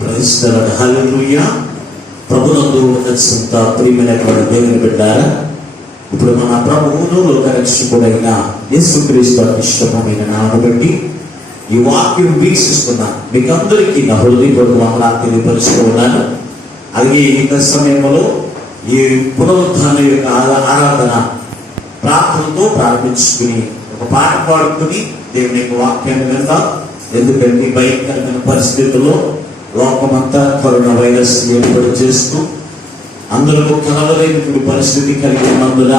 Praise the lord. హల్లెలూయా. ప్రభునందు అత్యంత ప్రియమైనటువంటి దేవుని బిడ్డలారా, ఇప్పుడు మన ప్రభువును లోకరక్షకుడైన యేసుక్రీస్తు ఇష్టమైన నామమును బట్టి ఈ వాక్యం వీక్షిస్తున్న మీకు అందరికీ నా హృదయపూర్వక వందనాలు తెలియపరుస్తూ ఉన్నాను. అలాగే ఇంత సమయంలో ఈ పునరుద్ధాన యొక్క ఆరాధన ప్రార్థనతో ప్రారంభించుకుని ఒక పాట పాడుకుని దేవుని యొక్క వాక్యాన్ని విందాం. ఎందుకంటే భయంకరమైన పరిస్థితుల్లో లోకమంతా కరోనా వైరస్ ఏర్పాటు చేస్తూ అందరూ కలవలేని పరిస్థితి కలిగి ఉన్నందున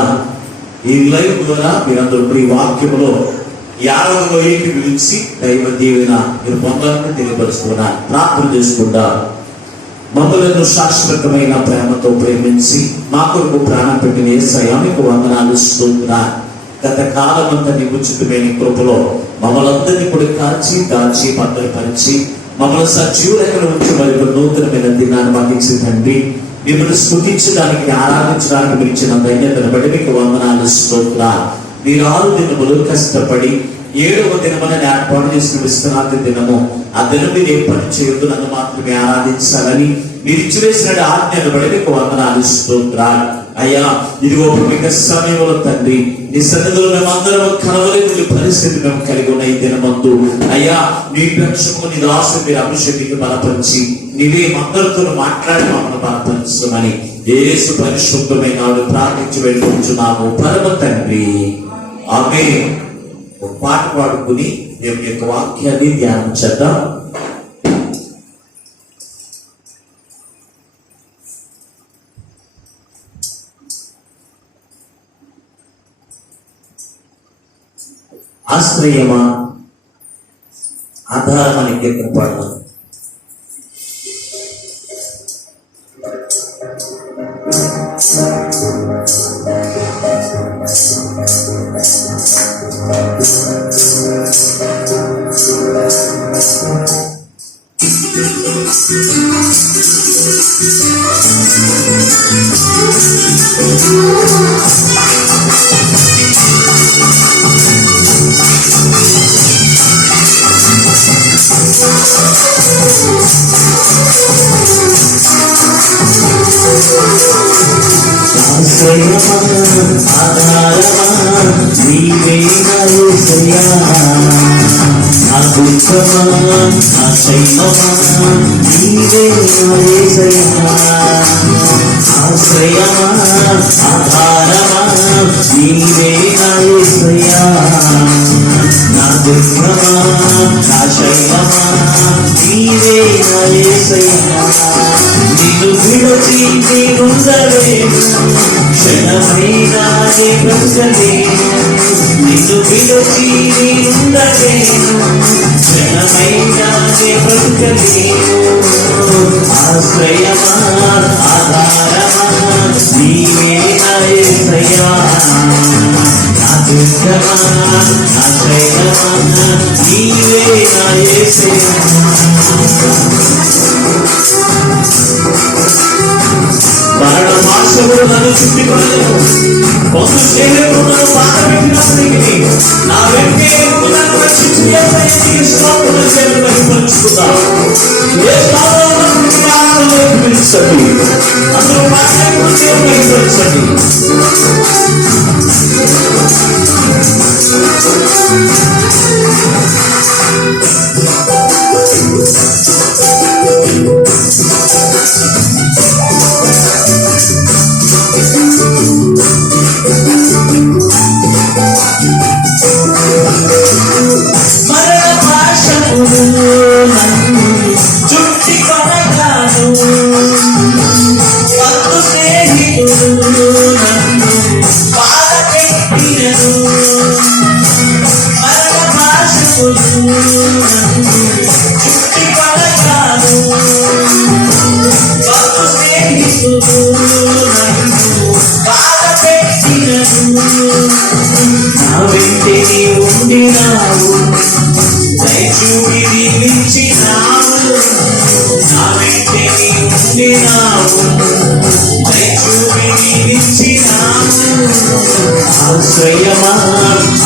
ఈ లైవ్ ద్వారా మీరందరూ ఈ వాక్యంలో యావలో ఏకీభవించి దైవ దీవెన మీరు పొందాలని తెలియపరుస్తున్నారు. ప్రార్థన చేసుకుంటా. మమ్మలను శాశ్వతమైన ప్రేమతో ప్రేమించి మా కొరకు ప్రాణం పెట్టిన యేసయ్యా మీకు వందనాలు స్తోత్రాలు. గత కాలమంతా నీ ఉచితమైన కృపలో మమ్మల్ని అందరినీ కూడా కాచి దాచి భద్రపరిచి మమ్మల్ని సజీవులైన ఉంచి మరి నూతనమైన దినాన్ని మాకు ఇచ్చిన తండ్రి, మిమ్మల్ని స్తుతించడానికి ఆరాధించడానికి మీరు ఇచ్చిన ధన్యతను బట్టి మీకు వందనాలు స్తోత్రాలు. మీరు 6 దినములు కష్టపడి 7వ దినమున ఏర్పాటు చేసిన విశ్రాంతి దినము, ఆ దినం మీరు ఏ పని చేయొద్దు, నన్ను మాత్రమే ఆరాధించాలని మీరు ఇచ్చివేసిన ఆజ్ఞను బట్టి మీకు వందనాలు స్తోత్రాలు. అయ్యా, ఇదిగో మీకు సమయంలో తండ్రి నీ సన్నిధిలో మేమందరం కలవలేని పరిస్థితి మేము కలిగి ఉన్న ఈ దినమందు అయ్యా, నీ పక్షము నీ దాసు మీరు అభిషేకానికి బలపరిచి నీవే అందరితో మాట్లాడి మమ్మల్ని బలపరచమని యేసు పరిశుద్ధమైన ప్రార్థించి వెళ్ళుకుంటున్నాము పరమ తండ్రి. ఆమేన్. ఒక పాట పాడుకుని దేవుని యొక్క వాక్యాన్ని ధ్యానం చేద్దాం. ఆశ్రయమా ఆధారమని కీర్తన పాడదాం. ఆధారమా నీవే నా యేసయ్యా, నా దుఃఖమా నా శైలమా నీవే నా యేసయ్యా. ఆశ్రయమా ఆధారమా నీవే నా యేసయ్యా, నా దుఃఖమా నా శైలమా నీవే నా యేసయ్యా. నిన్ను విడిచి నేనుండలేను, క్షణమైనా నీ బ్రతకలేను. నిన్ను విడిచి నేనుండలేను, క్షణమైనా నీ బ్రతకలేను. ఆశ్రయమా ఆధారమా నీవే నా యేసయ్యా, నా దుఃఖమా నా శైలమా నీవే నా యేసయ్యా. మరణ మాసములు నన్ను చుట్టుకోలేదు, పొందు చేయలేదు నన్ను బాధ పెట్టినప్పటికీ నా వెంటే నన్ను రక్షించి స్తోత్రం చేయడం మహిమపరుచుకుందా. ఏ స్థానంలో పిలిచండి, అందులో మాట్లాడుతూ చేయడం మహిమపరచండి. ఆశ్రయమా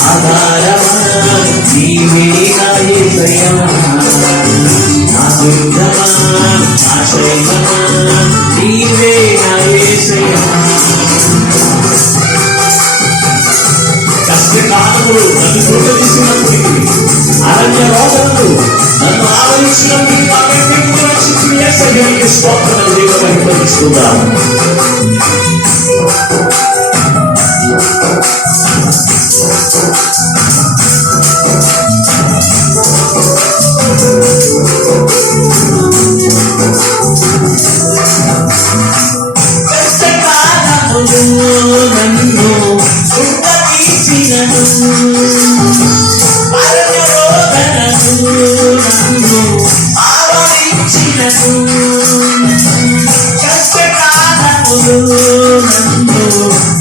ఆధారమా నీవే నా యేసయ్యా, నా దుర్గమా నా శైలమా, నీవే నా యేసయ్యా. కష్టకాలములు నన్ను కృపదిస్తున్నప్పటికీ, అరణ్య రోగములు నన్ను ఆవరించినప్పటికీ, నాకెందుకు రక్షించిన యేసయ్యానికి స్తోత్రం దేవుడు మహిమపరుస్తున్నాను. నన్ను కృపదీసినను, అరణ్యరోధనను నన్ను ఆవరించినను, కష్టకాలములు నన్ను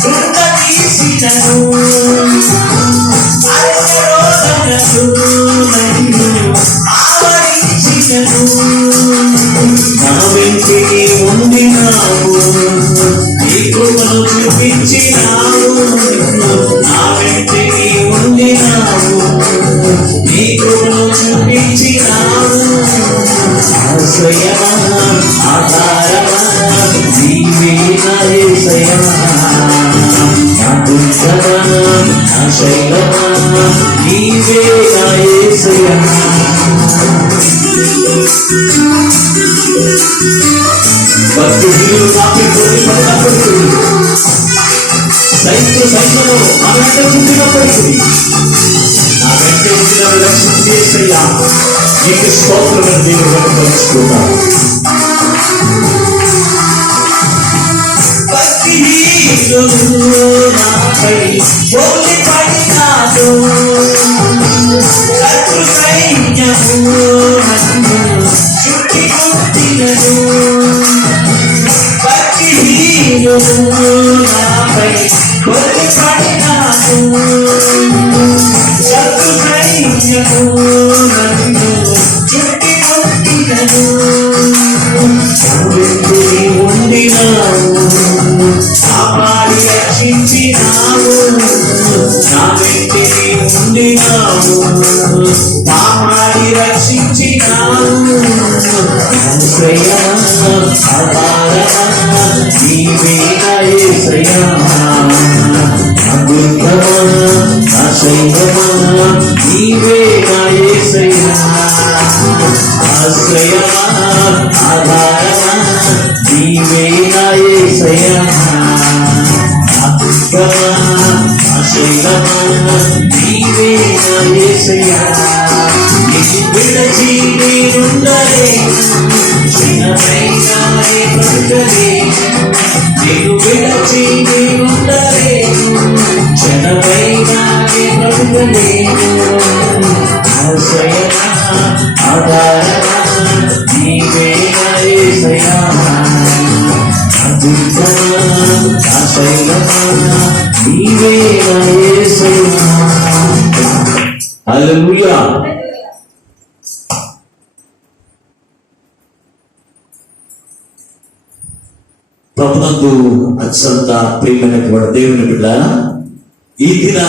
కృపదీసినను, అరణ్యరోధనను నన్ను ఆవరించినను, నా వెంటిని ఉండినావు, నీ కృపను చూపించినావు, నా వెంటిని ఉండినావు, నీ కృపను చూపించినావు, ఆశ్రయమా ఆధారమా నీవే నా యేసయ్యా, నా దుర్గమా నా శైలమా నీవే నా యేసయ్యా. భక్తులు పడినప్పటికీ, సైన్యము నా వెంట చుట్టినప్పటికీ, నా వెంట ఉంచిన రక్షణ యేసయ్యా, నీకు స్తోత్రం దేవుడు కనపరుచుకున్నాను. భక్తిహీనులు నాపై పోలి పడినాడు, శత్రు సైన్యము నన్ను చుట్టుముట్టినను, భక్తిహీనులు నాపై పోలి పడినాడు, శత్రు సైన్యము నన్ను చుట్టుముట్టినను, ఉండినావు, కాపాడి రక్షించినావు, నా వెంటిని ఉండినావు, కాపాడి రక్షించినావు, ఆశ్రయమా ఆధారమా నీవే నా యేసయ్యా, నా దుర్గమా నా శైలమా నీవే నా యేసయ్యా, ఆశ్రయమా ఆధారమా నీవే నా యేసయ్యా, నా దుర్గమా నా శైలమా నీవే నా యేసయ్యా. నిన్ను విడచి నేనుండలేను, చిన్నమైనా బ్రతకలేను, నిన్ను విడచి నేనుండలేను, చిన్నమైనా బ్రతకలేను, ఆశ్రయమా ఆధారమా నీవే నా యేసయ్యా, నా దుర్గమా నా శైలమా నీవే నా యేసయ్యా. హల్లెలూయా. ప్రభునందు అత్యంత ప్రియమైనటువంటి దేవుని బిడ్డలారా, ఈ దిన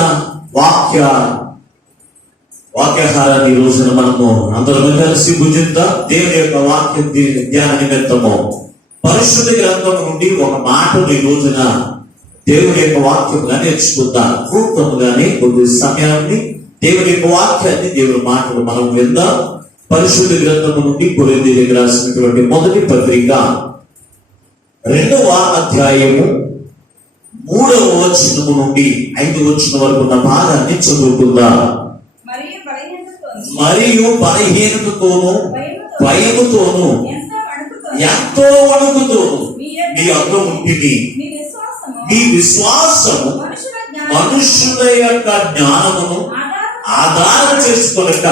వాక్యాహారాన్ని ఈ రోజున మనము అందరం కలిసి భుజిద్దాం. దేవుని యొక్క వాక్య ధ్యాన నిమిత్తము పరిశుద్ధ గ్రంథం నుండి ఒక మాటను ఈ రోజున దేవుని యొక్క వాక్యముగా నేర్చుకుందాం. పూర్వముగానే కొద్ది సమయాన్ని దేవుని యొక్క వాక్యాన్ని దేవుని మాటలు మనం విందాం. పరిశుద్ధ గ్రంథము నుండి కొరింథీయులకు రాసినటువంటి మొదటి పత్రిక 2వ అధ్యాయము 3వ వచనము నుండి 5వ వచనం వరకు ఉన్న భాగాన్ని చదువుకుందాం. మరియు బలహీనతతోను భయముతోను ఎంతో వణుకుతోను నీ అర్థం ఉంటుంది. నీ విశ్వాసము మనుషుల యొక్క జ్ఞానమును ఆధారం చేసుకొనక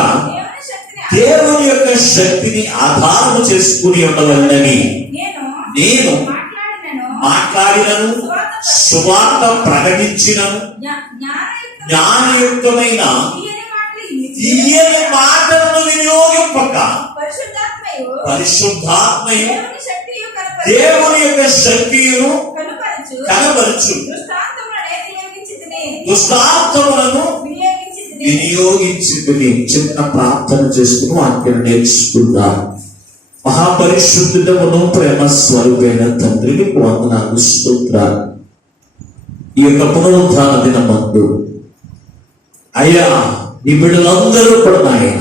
దేవుని యొక్క శక్తిని ఆధారం చేసుకుని ఉండవలనని నేను మాట్లాడినను, సువార్త ప్రకటించినను, జ్ఞానయుక్తమైన తీయని మాటలను వినియోగింపక పరిశుద్ధాత్మయు దేవుని యొక్క శక్తియును కనబరచు దుష్టాంతములను వినియోగించుకుని చిన్న ప్రార్థన చేసుకుని వాక్యం నేర్చుకుందాం. మహాపరిశుద్ధుడమును ప్రేమ స్వరూపైన తండ్రి నీకు వందనాలు స్తోత్రాలు. ఈ యొక్క పునరుద్ధాన దినమందు అయ్యా నీ బిడ్డలందరూ కూడా నాయన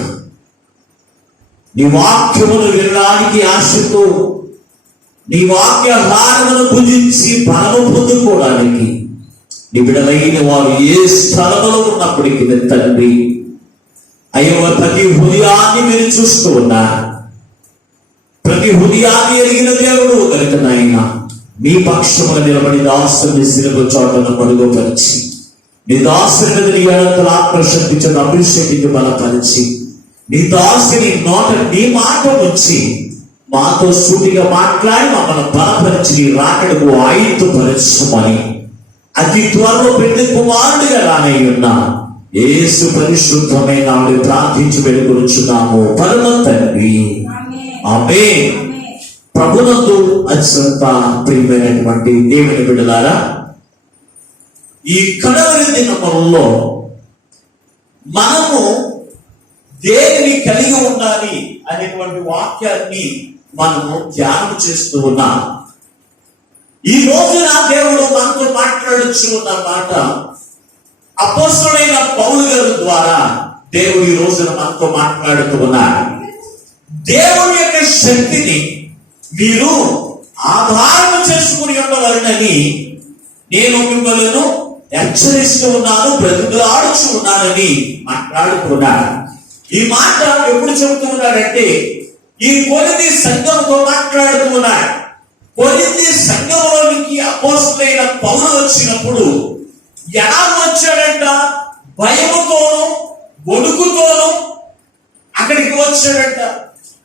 నీ వాక్యమును వినడానికి ఆశతో నీ వాక్యాహారమును భుజించి బలము పొందుకోవడానికి నీ బిడ్డలైన వారు ఏ స్థలంలో ఉన్నప్పటికీ తండ్రి అయ్యో ప్రతి హృదయాన్ని మీరు చూస్తూ ఉన్నారు. ప్రతి హృదయాన్ని ఎరిగిన దేవుడు కనుక నాయన మీ పక్షమున నిలబడి దాసుని శిలువ చోటను మరుగుపరిచి నీ దాసుని మీద నీ ఏడంతల ఆత్మశక్తి అభిషేకించి బలపరిచి నీ దాసుని నోట నీ మాట వచ్చి మాతో సూటిగా మాట్లాడి మమ్మల్ని బలపరిచి నీ రాకడకు ఆయుధపరచమని అతి త్వరలో పెళ్లి కుమారుడిగా రానయ్యున్న యేసు పరిశుద్ధమైన ఆవిడ ప్రార్థించి వెళ్ళుకొచ్చున్నాము పరమ తండ్రి. ఆమేన్. ప్రభునందు అత్యంత ప్రియమైనటువంటి దేవుని బిడ్డలారా, ఈ కడవరి దినములలో మనము దేనిని కలిగి ఉండాలి అనేటువంటి వాక్యాన్ని మనము ధ్యానం చేస్తూ ఉన్నాం. ఈ రోజున దేవుడు మనతో మాట్లాడుచు ఉన్న మాట అపోస్తలుడైన పౌలు గారి ద్వారా దేవుడు ఈ రోజున మనతో మాట్లాడుతూ ఉన్నారు. దేవుని యొక్క శక్తిని మీరు ఆధారం చేసుకుని ఉండవాలని నేను మిమ్మల్ని హెచ్చరిస్తూ ఉన్నాను, బ్రతుకులాడుచు ఉన్నానని మాట్లాడుతున్నాను. ఈ మాట ఎప్పుడు చెబుతూ ఉన్నాడంటే ఈ కొరింథీ సంఘంతో మాట్లాడుతూ ఉన్నాడు. కొరింథీ సంఘంలోనికి అపోస్తలుడైన పౌలు వచ్చినప్పుడు ఎలా వచ్చాడంట? భయముతోను వణుకుతోను అక్కడికి వచ్చాడంట.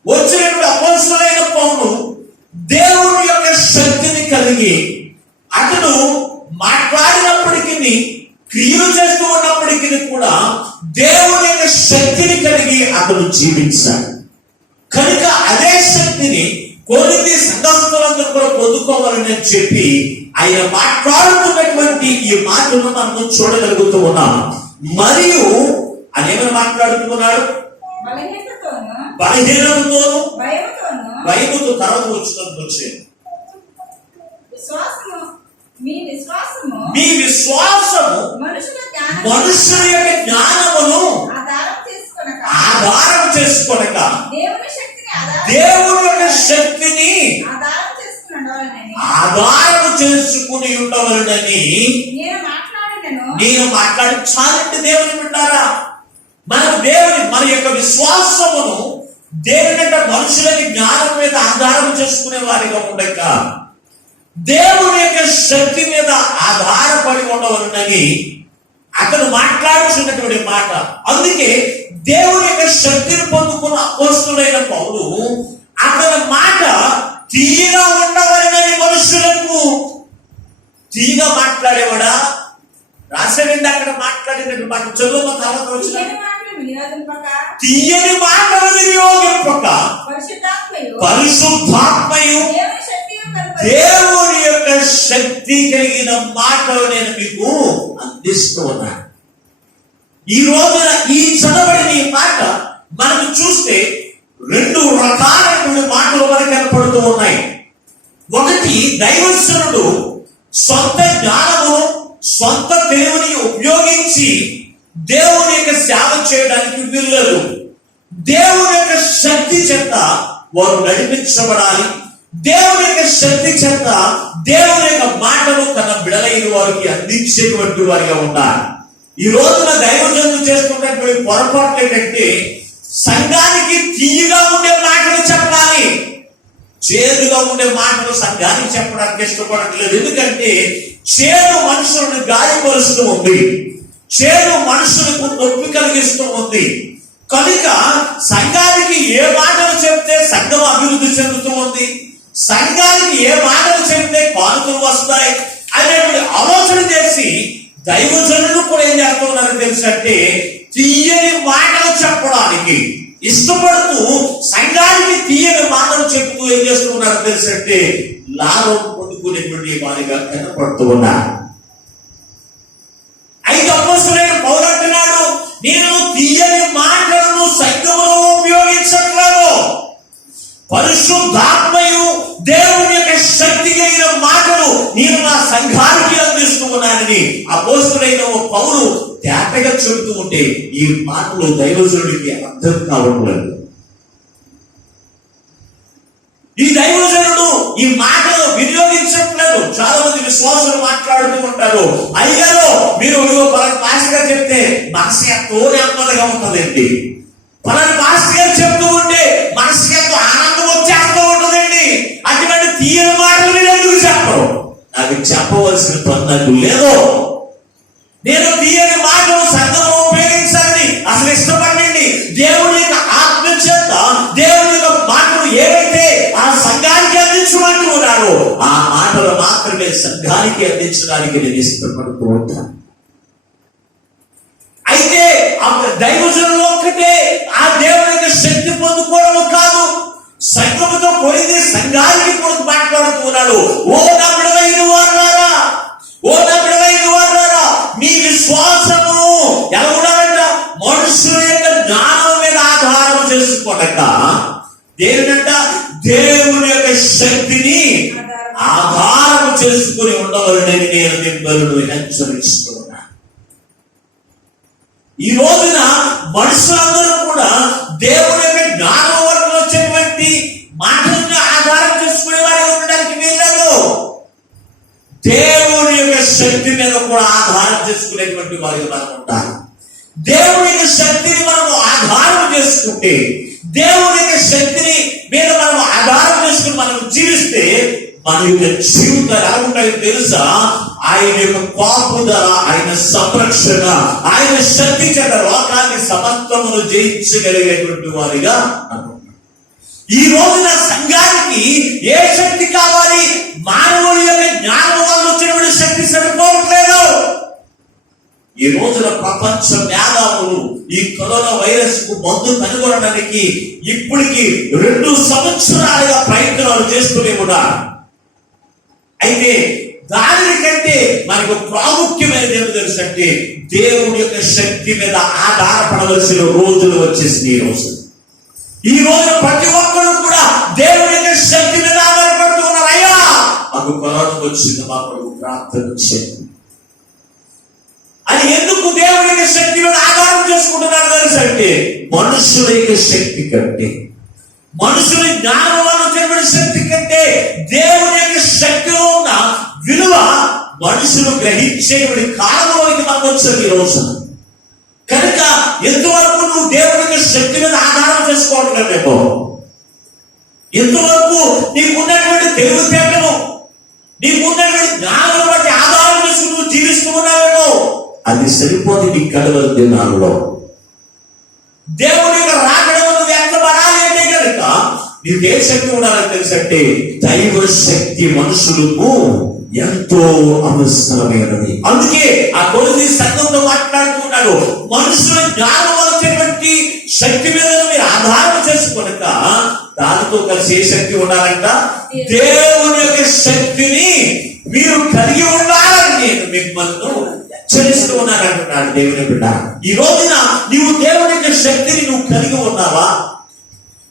వచ్చినప్పుడు అపోస్తలుడైన పౌలు దేవుని యొక్క శక్తిని కలిగి అతడు మాట్లాడినప్పటికీ క్రియలు చేస్తూ ఉన్నప్పటికీ కూడా దేవుని యొక్క శక్తిని కలిగి అతడు జీవించాడు. కనుక అదే శక్తిని కొరింథీ సంఘస్థులందరూ కూడా పొందుకోవాలని చెప్పి ఆయన మాట్లాడుతున్నటువంటి ఈ మాటను మనం చూడగలుగుతూ ఉన్నాం. మరియు ఆయన ఏమైనా మాట్లాడుతున్నాడు? బలహీనతతోను భయముతో తర్వాత వచ్చినప్పుడు వచ్చేది మీ విశ్వాసము మనుషుల యొక్క జ్ఞానమును ఆధారం చేసుకొనక దేవుని యొక్క శక్తిని ఆధారం చేసుకుని ఉండవలనని నేను మాట్లాడించాలంటే దేవుని వింటారా? మన యొక్క విశ్వాసమును దేవుని యొక్క మనుషులకి జ్ఞానం మీద ఆధారం చేసుకునే వారిగా ఉండక దేవుని యొక్క శక్తి మీద ఆధారపడి ఉండవలనని అతను మాట్లాడుతున్నటువంటి మాట. అందుకే దేవుని యొక్క శక్తిని పొందుకున్న అపోస్తలుడైన పౌలు అతని మాట తీయగా ఉండవలనని మనుషులకు తీయగా మాట్లాడేవాడా? రాశాడండి అక్కడ మాట్లాడినటువంటి మాట చదువు తర్వాత వచ్చిన తీయని మాటలు వినియోగింపక పరిశుద్ధాత్మయు దేవుని యొక్క శక్తి కలిగిన మాటలు నేను మీకు అందిస్తూ ఉన్నాను. ఈ రోజున ఈ చదవడిన ఈ మాట మనం చూస్తే రెండు రకాలైన మాటలు మనకు కనపడుతూ ఉన్నాయి. ఒకటి, దైవజనుడు సొంత జ్ఞానము సొంత తెలివిని ఉపయోగించి దేవుని యొక్క సేవ చేయడానికి వీల్లేదు. దేవుని యొక్క శక్తి చేత వారు నడిపించబడాలి. దేవుని యొక్క శక్తి చేత దేవుని యొక్క మాటను తన బిడలైన వారికి అందించేటువంటి వారిగా ఉండాలి. ఈ రోజున దైవజనులు చేసుకున్నటువంటి పొరపాట్లు ఏంటంటే సంఘానికి తీయగా ఉండే మాటలు చెప్పాలి, చేదుగా ఉండే మాటలు సంఘానికి చెప్పడానికి ఇష్టపడట్లేదు. ఎందుకంటే చేదు మనుషులను గాయపరుస్తూ ఉంది, చేదు మనుషులకు నొప్పి కలిగిస్తూ ఉంది. కనుక సంఘానికి ఏ మాటలు చెప్తే సంఘం అభివృద్ధి చెందుతూ ఉంది, సంఘానికి ఏ మాటలు చెప్తే కానుకలు వస్తాయి అనేటువంటి ఆలోచన చేసి దైవజనులు కూడా ఏం చేస్తున్నారు తెలుసంటే తీయని మాటలు చెప్పడానికి ఇష్టపడుతూ సంఘానికి తీయని మాటలు చెప్తూ ఏం చేస్తున్నారు తెలుసంటే లాభం పొందుకునేటువంటి వారిగా కనపడుతూ ఉన్నారు. అయితే అపోస్తలుడైన పౌలు అంటున్నాడు, నేను తీయని మాటలను సంఘములో ఉపయోగించట్లేదు, పరిశుద్ధాత్మయు దేవుని యొక్క శక్తి కలిగిన మాటలు నేను నా సంఘానికి అందిస్తూ ఉన్నానని అపోస్తలుడైన పౌలు తేటగా చెబుతూ ఉంటే ఈ మాటలు దైవజనుడికి అర్థం కావట్లేదు. ఈ దైవజనుడు ఈ మాటలు వినియోగించట్లేదు. చాలా మంది విశ్వాసులు మాట్లాడుతూ ఉంటారు, అయ్యారో మీరు పలానా పాస్టర్ గారు చెప్తే మనసు ఎంతో నెమ్మదిగా ఉంటుందండి, పలానా పాస్టర్ గారు చెప్తూ ఉంటే మనసుకి ఎంతో ఆనందం వచ్చేస్తూ ఉంటుందండి, అటువంటి తీయని మాటలు మీరు ఎందుకు చెప్పరు? నాకు చెప్పవలసిన పని నాకు లేదు. నేను తీయని మాటలు సంఘంలో ఉపయోగించాలని అసలు ఇష్టపడండి. దేవుని యొక్క ఆత్మ చేత దేవుని యొక్క మాటలు ఏవైతే ఆ సంఘానికి అందించమంటూ ఉన్నారో ఆ మాటలు మాత్రమే సంఘానికి అందించడానికి నేను ఇష్టపడుతూ ఉంటాను. అయితే దైవజనులు ఒక్కటే ఆ దేవుని యొక్క శక్తి పొందుకోవడం కాదు, సంఘముతో పోయింది సంఘానికి కూడా మాట్లాడుతూ ఉన్నాడు. ఓ నా బిడ్డలైన వారులారా, ఓ నా బిడ్డలైన వారులారా, మీ విశ్వాసము ఎలా ఉండాలంట? మనుషుల యొక్క జ్ఞానం మీద ఆధారం చేసుకోనక దేవునంట దేవుని యొక్క శక్తిని ఆధారం చేసుకుని ఉండవాలని నేను మిమ్మల్ని హెచ్చరిస్తున్నాను. ఈ రోజున మనుషులందరూ కూడా దేవుని యొక్క జ్ఞానం వరకు వచ్చేటువంటి మాటలను ఆధారం చేసుకునే వారిగా ఉండడానికి వీల్లేదు. దేవుని యొక్క శక్తి మీద కూడా ఆధారం చేసుకునేటువంటి వారిగా మనం ఉండాలి. దేవుని యొక్క శక్తిని మనం ఆధారం చేసుకుంటే, దేవుని యొక్క శక్తిని మీద మనం ఆధారం చేసుకుని మనం జీవిస్తే మన యొక్క జీవితాలు ఎలా ఉంటాయో తెలుసా? ఆయన యొక్క కాపుదల, ఆయన సంరక్షణ, ఆయన శక్తి చేత లోకాన్ని సమత్వమును జయించగలిగేటువంటి వారిగా ఈ రోజున సంఘానికి ఏ శక్తి కావాలి? మానవుడి యొక్క జ్ఞానం వల్ల వచ్చినటువంటి శక్తి సరిపోవట్లేదు. ఈ రోజున ప్రపంచ మేధావులు ఈ కరోనా వైరస్ కు మందు కనుగొనడానికి ఇప్పటికి 2 సంవత్సరాలుగా ప్రయత్నాలు చేస్తూనే ఉన్నారు. అయితే దానికంటే మనకు ప్రాముఖ్యమైనది ఏమి తెలుసు అంటే దేవుని యొక్క శక్తి మీద ఆధారపడవలసిన రోజులు వచ్చేసింది. ఈ రోజు ప్రతి ఒక్కరు కూడా దేవుని యొక్క శక్తి మీద ఆధారపడుతూ ఉన్నారు. అయ్యా మాకు కరోనా వచ్చింది, మా కొరకు ప్రార్థన చేయండి అని. ఎందుకు దేవుని యొక్క శక్తి మీద ఆధారం చేసుకుంటున్నారు తెలుసు అంటే మనుషుల యొక్క శక్తి కంటే, మనుషుల జ్ఞానం వల్ల వచ్చినటువంటి శక్తి కంటే దేవుని యొక్క శక్తిలో ఉన్న విలువ మనుషులు గ్రహించేటువంటి కాలంలోకి మనం వచ్చారు ఈ రోజు. కనుక ఎంతవరకు నువ్వు దేవుని యొక్క శక్తి మీద ఆధారం చేసుకోవట్లేదేమో, ఎంతవరకు నీకున్నటువంటి తెలివితేటను, నీకున్నటువంటి జ్ఞానం బట్టి ఆధారం చేసుకుని నువ్వు జీవిస్తూ ఉన్నావేమో, అది సరిపోదు. నీ కడవల దినాల్లో దేవుని యొక్క రాకడ నువ్వు వ్యక్తపడాలి అంటే కనుక నీకు ఏ శక్తి ఉండాలని తెలుసంటే దైవ శక్తి మనుషులకు ఎంతో అవసరమైనది. అందుకే ఆ కొద్ది సంఘంతో మాట్లాడుతూ ఉన్నాడు, మనుషుల జ్ఞానం వచ్చేటువంటి శక్తి మీద మీరు ఆధారం చేసుకొనక దానితో కలిసి ఏ శక్తి ఉండాలంట? దేవుని యొక్క శక్తిని మీరు కలిగి ఉండాలని నేను మిమ్మల్ని హెచ్చరిస్తూ ఉన్నానంటున్నాడు దేవుని బిడ్డ. ఈ రోజున నీవు దేవుని యొక్క శక్తిని నువ్వు కలిగి ఉన్నావా?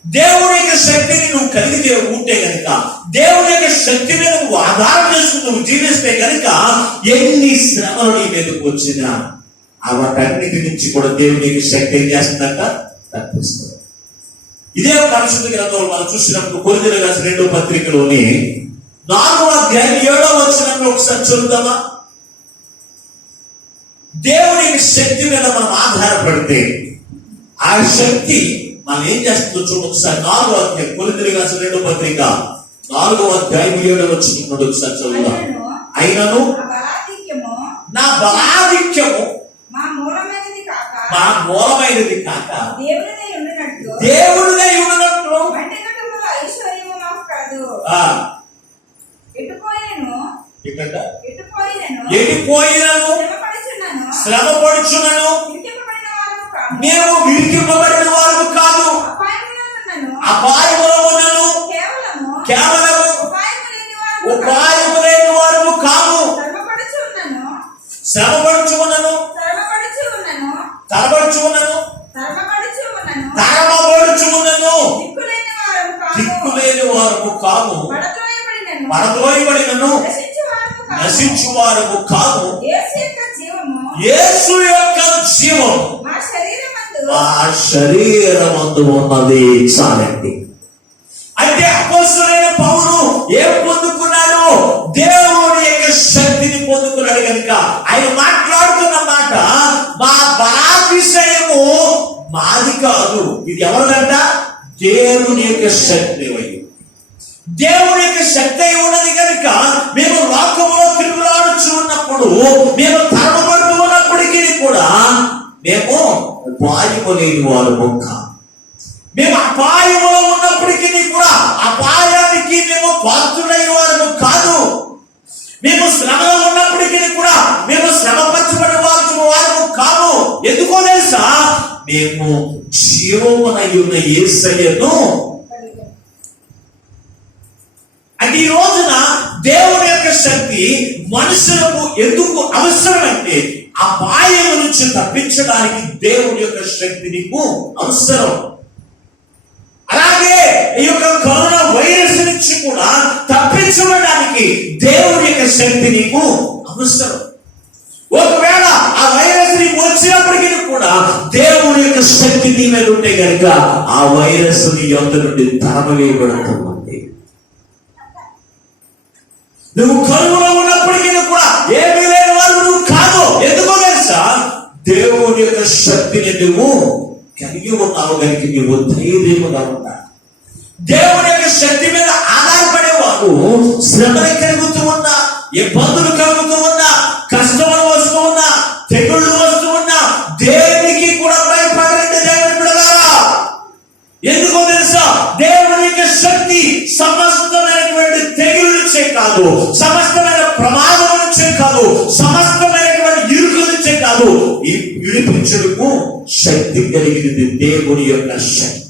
దేవుని యొక్క శక్తిని నువ్వు కలిగి ఉంటే కనుక, దేవుని యొక్క శక్తి మీద నువ్వు ఆధారం చేసుకుని నువ్వు జీవిస్తే కనుక ఎన్ని శ్రమలు నీ మీదకు వచ్చినా వాటన్నిటి నుంచి కూడా దేవుని యొక్క శక్తి ఏం చేస్తుందంట? తప్పిస్తుంది. ఇదే పరిశుద్ధ గ్రంథంలో మనం చూసినప్పుడు కొరింథీయులకు రాసిన 2వ పత్రికలోని 4వ అధ్యాయం 7వ వచనాన్ని ఒకసారి చదువుదామా? దేవుని శక్తి మీద మనం ఆధారపడితే ఆ శక్తి మనం ఏం చేస్తుందో చూడండి ఒకసారి. 4వ అధ్యాయం కొరింథీయులకు రాసిన 2వ పత్రిక 4వ అధ్యాయం 7వ వచనం ఒకసారి చదువుదాం. అయినను నా బలాధిక్యము మా మూలమైనది కాక దేవుడిదై ఉన్నట్లు ఎటుపోయినను శ్రమపడుచున్నను మేము విడిపింపబడిన వారు కాదు, అపాయములో ఉన్నను కేవలం ఉపాయము లేని వారు కాదు, శ్రమపడుచున్నను తరబడుచున్నను దిక్కు లేని వారము కాము, పడద్రోయబడినను నశించు వారము కాము. యేసు యొక్క జీవము మా శరీరమందు ఉన్నది చాలండి. అయితే అపోస్తలుడైన పౌలు ఏం పొందుకున్నాడు? దేవుని యొక్క శక్తిని పొందుకున్నాడు. కనుక ఆయన మాట్లాడుతున్న మాట, మా బలాతిశయము మాది కాదు, ఇది ఎవరిదంట? దేవుని యొక్క శక్తి. దేవుని యొక్క శక్తి అయి ఉన్నది కనుక మేము లోకములో తిరుగులాడుచు ఉన్నప్పుడు, మేము తరమబడుతూ ఉన్నప్పటికీ కూడా మేము ఉపాయము లేని వారు మొక్క. మేము అపాయములో ఉన్నప్పటికీ కూడా అపాయానికి మేము పాత్రులైన వారు కాదు. మేము శ్రమలో ఉన్నప్పటికీ కూడా మేము శ్రమపరచబడిన వారు కాదు. ఎందుకో తెలుసా? మేము జీవమునై ఉన్న యేసయ్యను. అంటే ఈ రోజున దేవుని యొక్క శక్తి మనుషులకు ఎందుకు అవసరమంటే, అపాయం నుంచి తప్పించడానికి దేవుని యొక్క శక్తి నీకు అవసరం. అలాగే ఈ యొక్క కరోనా వైరస్ నుంచి కూడా తప్పించడానికి దేవుని యొక్క శక్తి నీకు అవసరం. ఒకవేళ ఆ వైరస్ నీకు వచ్చినప్పటికీ కూడా దేవుని యొక్క శక్తి నీ మీద ఉంటే కనుక ఆ వైరస్ నీ యొద్ద నుండి తరమవేయబడుతుంది. నువ్వు కరువులో ఉన్నప్పటికీ కూడా ఏమీ లేని వారు నువ్వు కాదు. ఎందుకో తెలుసా? దేవుని యొక్క శక్తిని నువ్వు కలిగి ఉన్నావు కనుక నువ్వు ధైర్యముగా ఉన్నావు. దేవుని యొక్క శక్తి మీద ఆధారపడేవారు శ్రమలు కలుగుతూ ఉన్నా, ఇబ్బందులు కలుగుతూ ఉన్నా, కష్టములు వస్తూ ఉన్నా, తెగుళ్ళు వస్తూ ఉన్నా, దేనికి కూడా భయపడండి దేవుని బిడ్డలారా. ఎందుకో తెలుసా? దేవుని యొక్క శక్తి సమస్తమైనటువంటి తెగుళ్ళ నుంచే కాదు, సమస్తమైన ప్రమాదం నుంచే కాదు, సమస్తమైనటువంటి ఇరుకు నుంచే కాదు, ఈ విడిపించుటకు శక్తి కలిగినది దేవుని యొక్క శక్తి.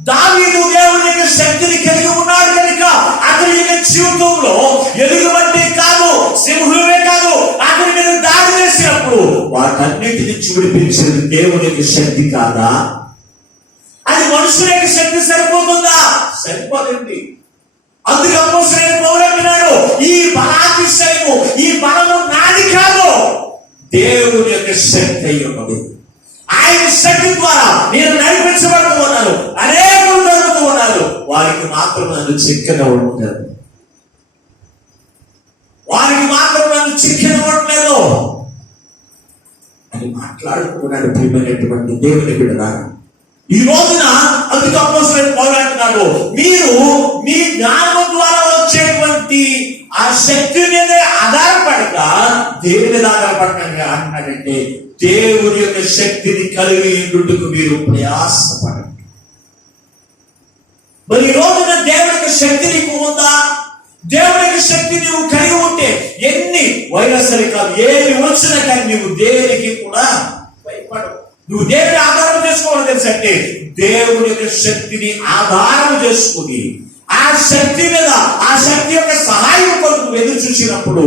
దావీదు దేవుని యొక్క శక్తిని కలిగి ఉన్నాడు కనుక అతని యొక్క జీవితంలో ఎలుగుబంటి కాదు, సింహమే కాదు, అతని మీద దాడి చేసినప్పుడు వాటన్నిటి నుంచి విడిపించేది దేవుని యొక్క శక్తి కాదా? అది మనుషుల యొక్క శక్తి సరిపోతుందా? సరిపోదండి. అందుకే అపోస్తలుడైన పౌలు అంటున్నాడు, ఈ బలాతిశయము, ఈ బలము నాది కాదు, దేవుని యొక్క శక్తి అయి ఉన్నది. ఆయన శక్తి ద్వారా నేను నడిపించబడుతూ ఉన్నాను, అనేకులు జరుగుతూ ఉన్నారు, వారికి మాత్రం నన్ను చిక్కగా ఉంటారు, వారికి మాత్రం నన్ను చిక్కగా ఉండలేదు అని మాట్లాడుకున్నాడు. ప్రియమైనటువంటి దేవుని బిడ్డలారా, ఈ రోజున అందుకు అపోస్తలుడైన పౌలు అంటున్నాడు, మీరు మీ జ్ఞానం ద్వారా వచ్చేటువంటి ఆ శక్తి మీద ఆధారపడక దేవుని మీద ఆధారపడకండి అంటున్నాడంటే, దేవుని యొక్క శక్తిని కలిగి ఉండుటకు మీరు ప్రయాసపడండి. మరి ఈ రోజున దేవుని యొక్క శక్తి నీకు ఉందా? దేవుని యొక్క శక్తి నువ్వు కలిగి ఉంటే ఎన్ని వైరస్లు కాదు, ఏమి వచ్చినా కానీ నువ్వు దేనికి కూడా భయపడవు. నువ్వు దేవుని ఆధారం చేసుకోవాలి తెలుసంటే, దేవుని యొక్క శక్తిని ఆధారం చేసుకుని ఆ శక్తి మీద, ఆ శక్తి యొక్క సహాయం కొరకు ఎదురు చూసినప్పుడు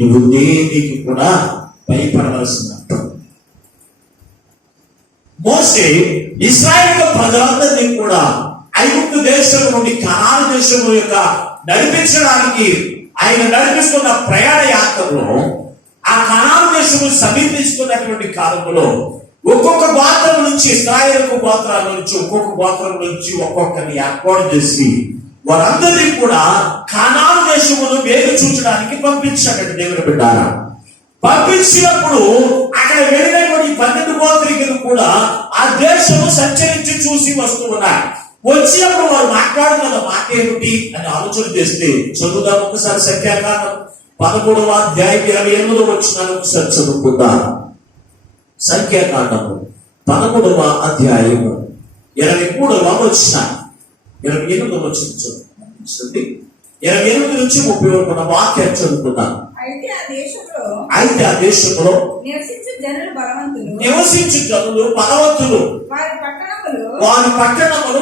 నువ్వు దేనికి కూడా భయపడవలసినట్టు. మోషే ఇశ్రాయేలు ప్రజలందరినీ కూడా ఐగుప్తు దేశం నుండి కనాను దేశం యొక్క నడిపించడానికి ఆయన నడిపిస్తున్న ప్రయాణ యాత్రలో ఆ కనాను దేశము సమీపించుకున్నటువంటి కాలంలో ఒక్కొక్క గోత్రం నుంచి, ఇశ్రాయేలు గోత్రాల నుంచి ఒక్కొక్క గోత్రం నుంచి ఒక్కొక్కరిని ఏర్పాటు చేసి వారందరినీ కూడా కనాను దేశమును వేగు చూచడానికి పంపించాడు దేవుని బిడ్డారా. పంపించినప్పుడు అక్కడ వెళ్ళినటువంటి 12 గోత్రికులు కూడా ఆ దేశము సంచరించి చూసి వస్తూ ఉన్నారు. వచ్చినప్పుడు వారు మాట్లాడుతున్న మాట ఏమిటి అని ఆలోచన చేస్తే, చదువుదాం ఒకసారి. సంఖ్యాకాండం 11వ అధ్యాయం 28వ వచనాన్ని ఒకసారి చదువుకుందాం. సంఖ్యాకాండము 11వ అధ్యాయము 23వ వచనం, 28వ వచనం చదువుతుంది. 28 నుంచి 30 వరకు ఉన్న వాక్యాన్ని చదువుకుందాం. అయితే ఆ దేశంలో నివసించు జనులు బలవంతులు, వారి పట్టణములు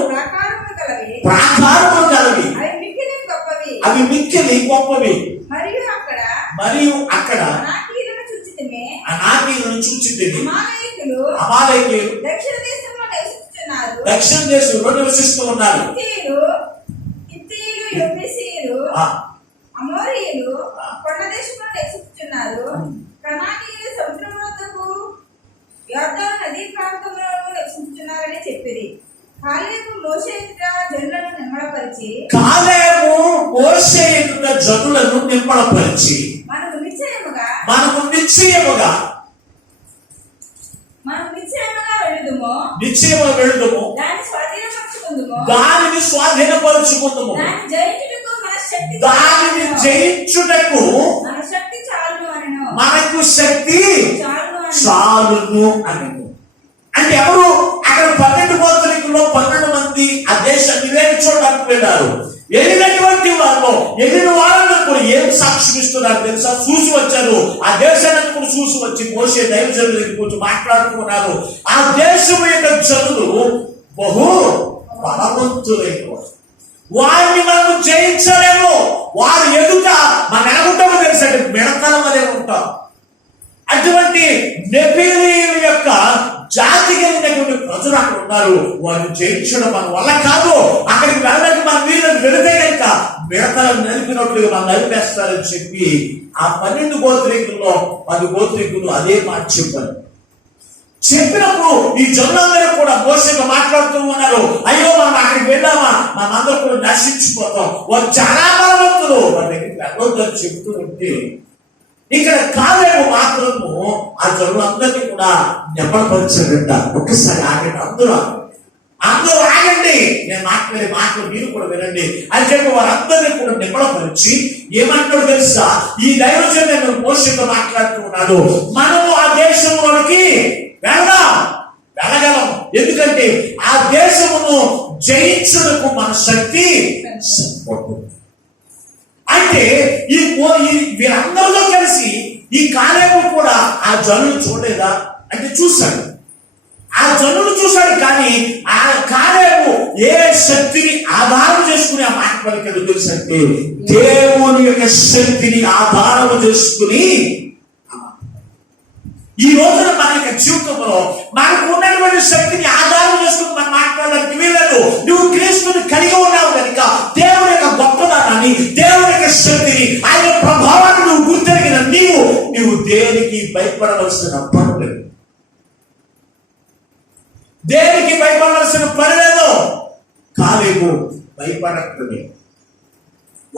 ప్రాకారములు గలవి, అవి మిక్కిలి గొప్పవి. మరియు అక్కడ అనాకీయులను చూచితిమి. అమాలేకీయులు దక్షిణ దేశంలో నివసిస్తూ ఉన్నారు. హిత్తీయులు, యెబూసీయులు, అమోరీయులు కొండ దేశంలో నివసిస్తున్నారు. కనానీయులు సముద్రం వద్దకు యొర్దాను నదీ ప్రాంతంలో నివసిస్తున్నారని చెప్పిరి. కాలేబు మోషే ఎదుట జనులను నిమ్మడపరిచి మనము నిశ్చయముగా వెళుదుము, దానిని స్వాధీనపరచుకుందుము, దానిని జయించుటకు మనకు శక్తి చాలును అని. అంటే ఎవరు అక్కడ 12 గోత్రికుల్లో 12 మంది ఆ దేశాన్ని వేరు చూడడానికి వెళ్ళారు. వెళ్ళినటువంటి వాళ్ళు వెళ్ళిన వాళ్ళకు ఏం సాక్ష్యం ఇస్తున్నారు తెలుసా? చూసి వచ్చారు. ఆ దేశాన్ని కూడా చూసి వచ్చి మోషే దైవజనుల గురించి మాట్లాడుతున్నారు. ఆ దేశం యొక్క జనులు బహు బలవంతులైన వారిని మనము జయించలేము. వారు ఎదుట మన ఎలాగుంటామో తెలుసా? మిడతల వలె ఉంటాం. అటువంటి నెఫీలీయుల యొక్క జాతి కలిగినటువంటి ప్రజలు అక్కడ ఉన్నారు. వారిని జయించడం మన వల్ల కాదు. అక్కడికి వెళ్ళడానికి మన వీళ్ళని వెళితే కనుక మిడతలను నలిపినట్లుగా మనం నలిపేస్తారని చెప్పి ఆ 12 గోత్రీకుల్లో 10 గోత్రీకులు అదే మాట చెప్పారు. చెప్పినప్పుడు ఈ జనులందరూ కూడా మోషేతో మాట్లాడుతూ ఉన్నారు, అయ్యో మనం అక్కడికి వెళ్ళామా, మనందరూ కూడా నశించిపోతాం, వారు చాలా బలవంతులు, వారి దగ్గరికి వెళ్ళొద్దని చెబుతూ ఉంటే ఇక్కడ కాలేబు మాత్రము ఆ జనులందరినీ కూడా నెమ్మడపరిచాడంట. ఒక్కసారి ఆగండి, అందరూ ఆగండి, నేను మాట్లాడే మాటలు మీరు కూడా వినండి అని చెప్పి వారందరినీ కూడా నిమ్మడపరిచి ఏమంటాడు తెలుసా? ఈ దైవజనుడు మోషేతో మాట్లాడుతూ ఉన్నాడు, మనము ఆ దేశంలోనికి వెళ్ళగలం. ఎందుకంటే ఆ దేశమును జయించుటకు మన శక్తి సరిపోతుంది. అంటే ఈ వీరందరిలో కలిసి ఈ కాలేబు కూడా ఆ జనులు చూడలేదా అంటే చూశాడు. ఆ జనులు చూశాడు, కానీ ఆ కాలేబు ఏ శక్తిని ఆధారం చేసుకుని ఆ మాట పలికాడు తెలుసంటే దేవుని యొక్క శక్తిని ఆధారం చేసుకుని. ఈ రోజున మన యొక్క జీవితంలో మనకు ఉన్నటువంటి శక్తిని ఆధారం చేసుకుని మనం మాట్లాడడానికి వీలేదు. నువ్వు క్రీస్తుని కలిగి ఉన్నావు కనుక దేవుని యొక్క గొప్పదనాన్ని, దేవుని యొక్క శక్తిని, ఆయన ప్రభావాన్ని నువ్వు గుర్తెరిగిన నీవు దేనికి భయపడవలసిన పని లేదు. దేనికి భయపడవలసిన పని లేదు. కాలేబు భయపడట్లేదు.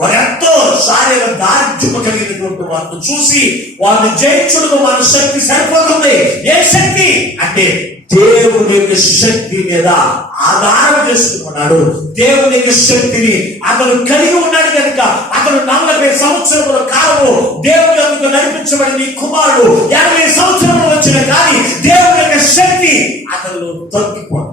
వారెంతో శారీర దార్ఢ్యము కలిగినటువంటి వారిని చూసి వారిని జయించుటకు మన శక్తి సరిపోతుంది. ఏ శక్తి అంటే దేవుని యొక్క శక్తి మీద ఆధారం చేసుకున్నాడు. దేవుని యొక్క శక్తిని అతను కలిగి ఉన్నాడు కనుక అతను 40 సంవత్సరముల కాలము దేవుని యొక్క నడిపించబడి నీ కుమారుడు 80 సంవత్సరములు వచ్చిన కానీ దేవుని యొక్క శక్తి అతను తగ్గిపోదు.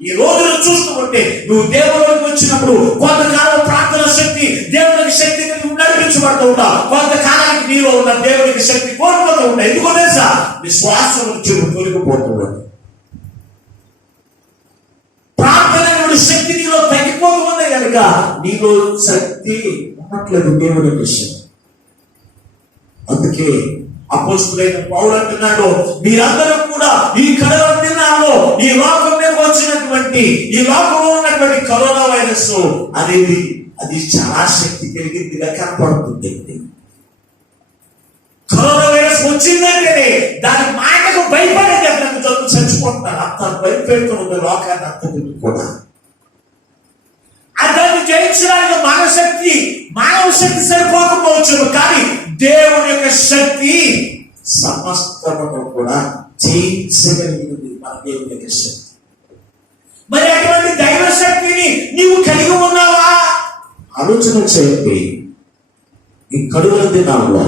ఈ రోజును చూస్తూ ఉంటే నువ్వు దేవుడికి వచ్చినప్పుడు కొంతకాలం ప్రార్థన శక్తి, దేవునికి శక్తి నువ్వు నడిపించబడుతూ ఉంటావు. కొంతకాలానికి నీలో ఉన్న దేవునికి శక్తి కోల్పోతూ ఉంటాయి. ఎందుకో తెలుసా? విశ్వాసం నుంచి తొలగిపోతున్నాడు. ప్రార్థన శక్తి నీలో తగ్గిపోతుంది కనుక నీలో శక్తి ఉన్నట్లేదు దేవుడి విషయం. అందుకే అపోస్తులైన పౌలు అంటున్నాడు, మీరందరూ కూడా ఈ కరోనా దినాల్లో ఈ లోకం మీద వచ్చినటువంటి ఈ లోకంలో ఉన్నటువంటి కరోనా వైరస్ అనేది అది చాలా శక్తి కలిగిందిగా కనపడుతుంది. కరోనా వైరస్ వచ్చిందంటేనే దాని మాటకు భయపడేది ఎక్కడికి చచ్చిపోతున్నారు. అంత భయపెడుతుంది లోకాన్ని అంతటి కూడా. దాన్ని జయించడానికి మానవ శక్తి సరిపోకపోవచ్చు, కానీ దేవుని యొక్క శక్తి సమస్తమును కూడా జయించగలిగింది. మన దేవుని యొక్క శక్తి. మరి అటువంటి దైవ శక్తిని నీవు కలిగి ఉన్నావా? ఆలోచన చేయండి. ఈ కడువల దినాల్లో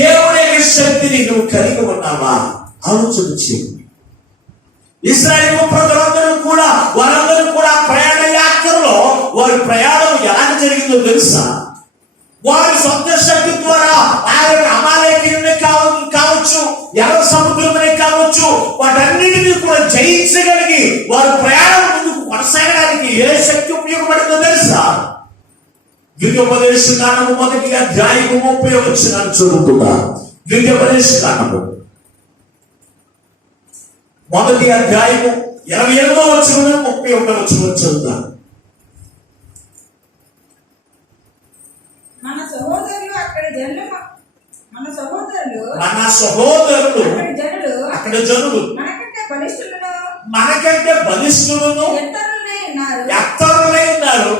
దేవుని యొక్క శక్తిని నువ్వు కలిగి ఉన్నావా? ఆలోచన చేయండి. ఇశ్రాయేలు ప్రజలందరూ కూడా వారందరూ కూడా ప్రయాణ యాత్రలో వారి ప్రయాణం ఎలా జరిగిందో తెలుసా? వారి సొంత శక్తి ద్వారా అమాలేకీయులనే కావచ్చు, ఎర్ర సముద్రమనే కావచ్చు, వాటన్నిటినీ కూడా జయించగలిగి వారి ప్రయాణం ముందుకు కొనసాగడానికి ఏ శక్తి ఉపయోగపడిందో తెలుసా? ద్వితీయోపదేశ కాండము 1వ అధ్యాయము 30వ వచనాన్ని చదువుతున్నా. ద్వితీయోపదేశ కాండము 1వ అధ్యాయము 28వ వచనం 31వ వచనం చదువుతాం. మన సహోదరులు అక్కడి జనులు అక్కడ జనులు మనకంటే బలిష్ఠులను ఎత్తరులై ఉన్నారు.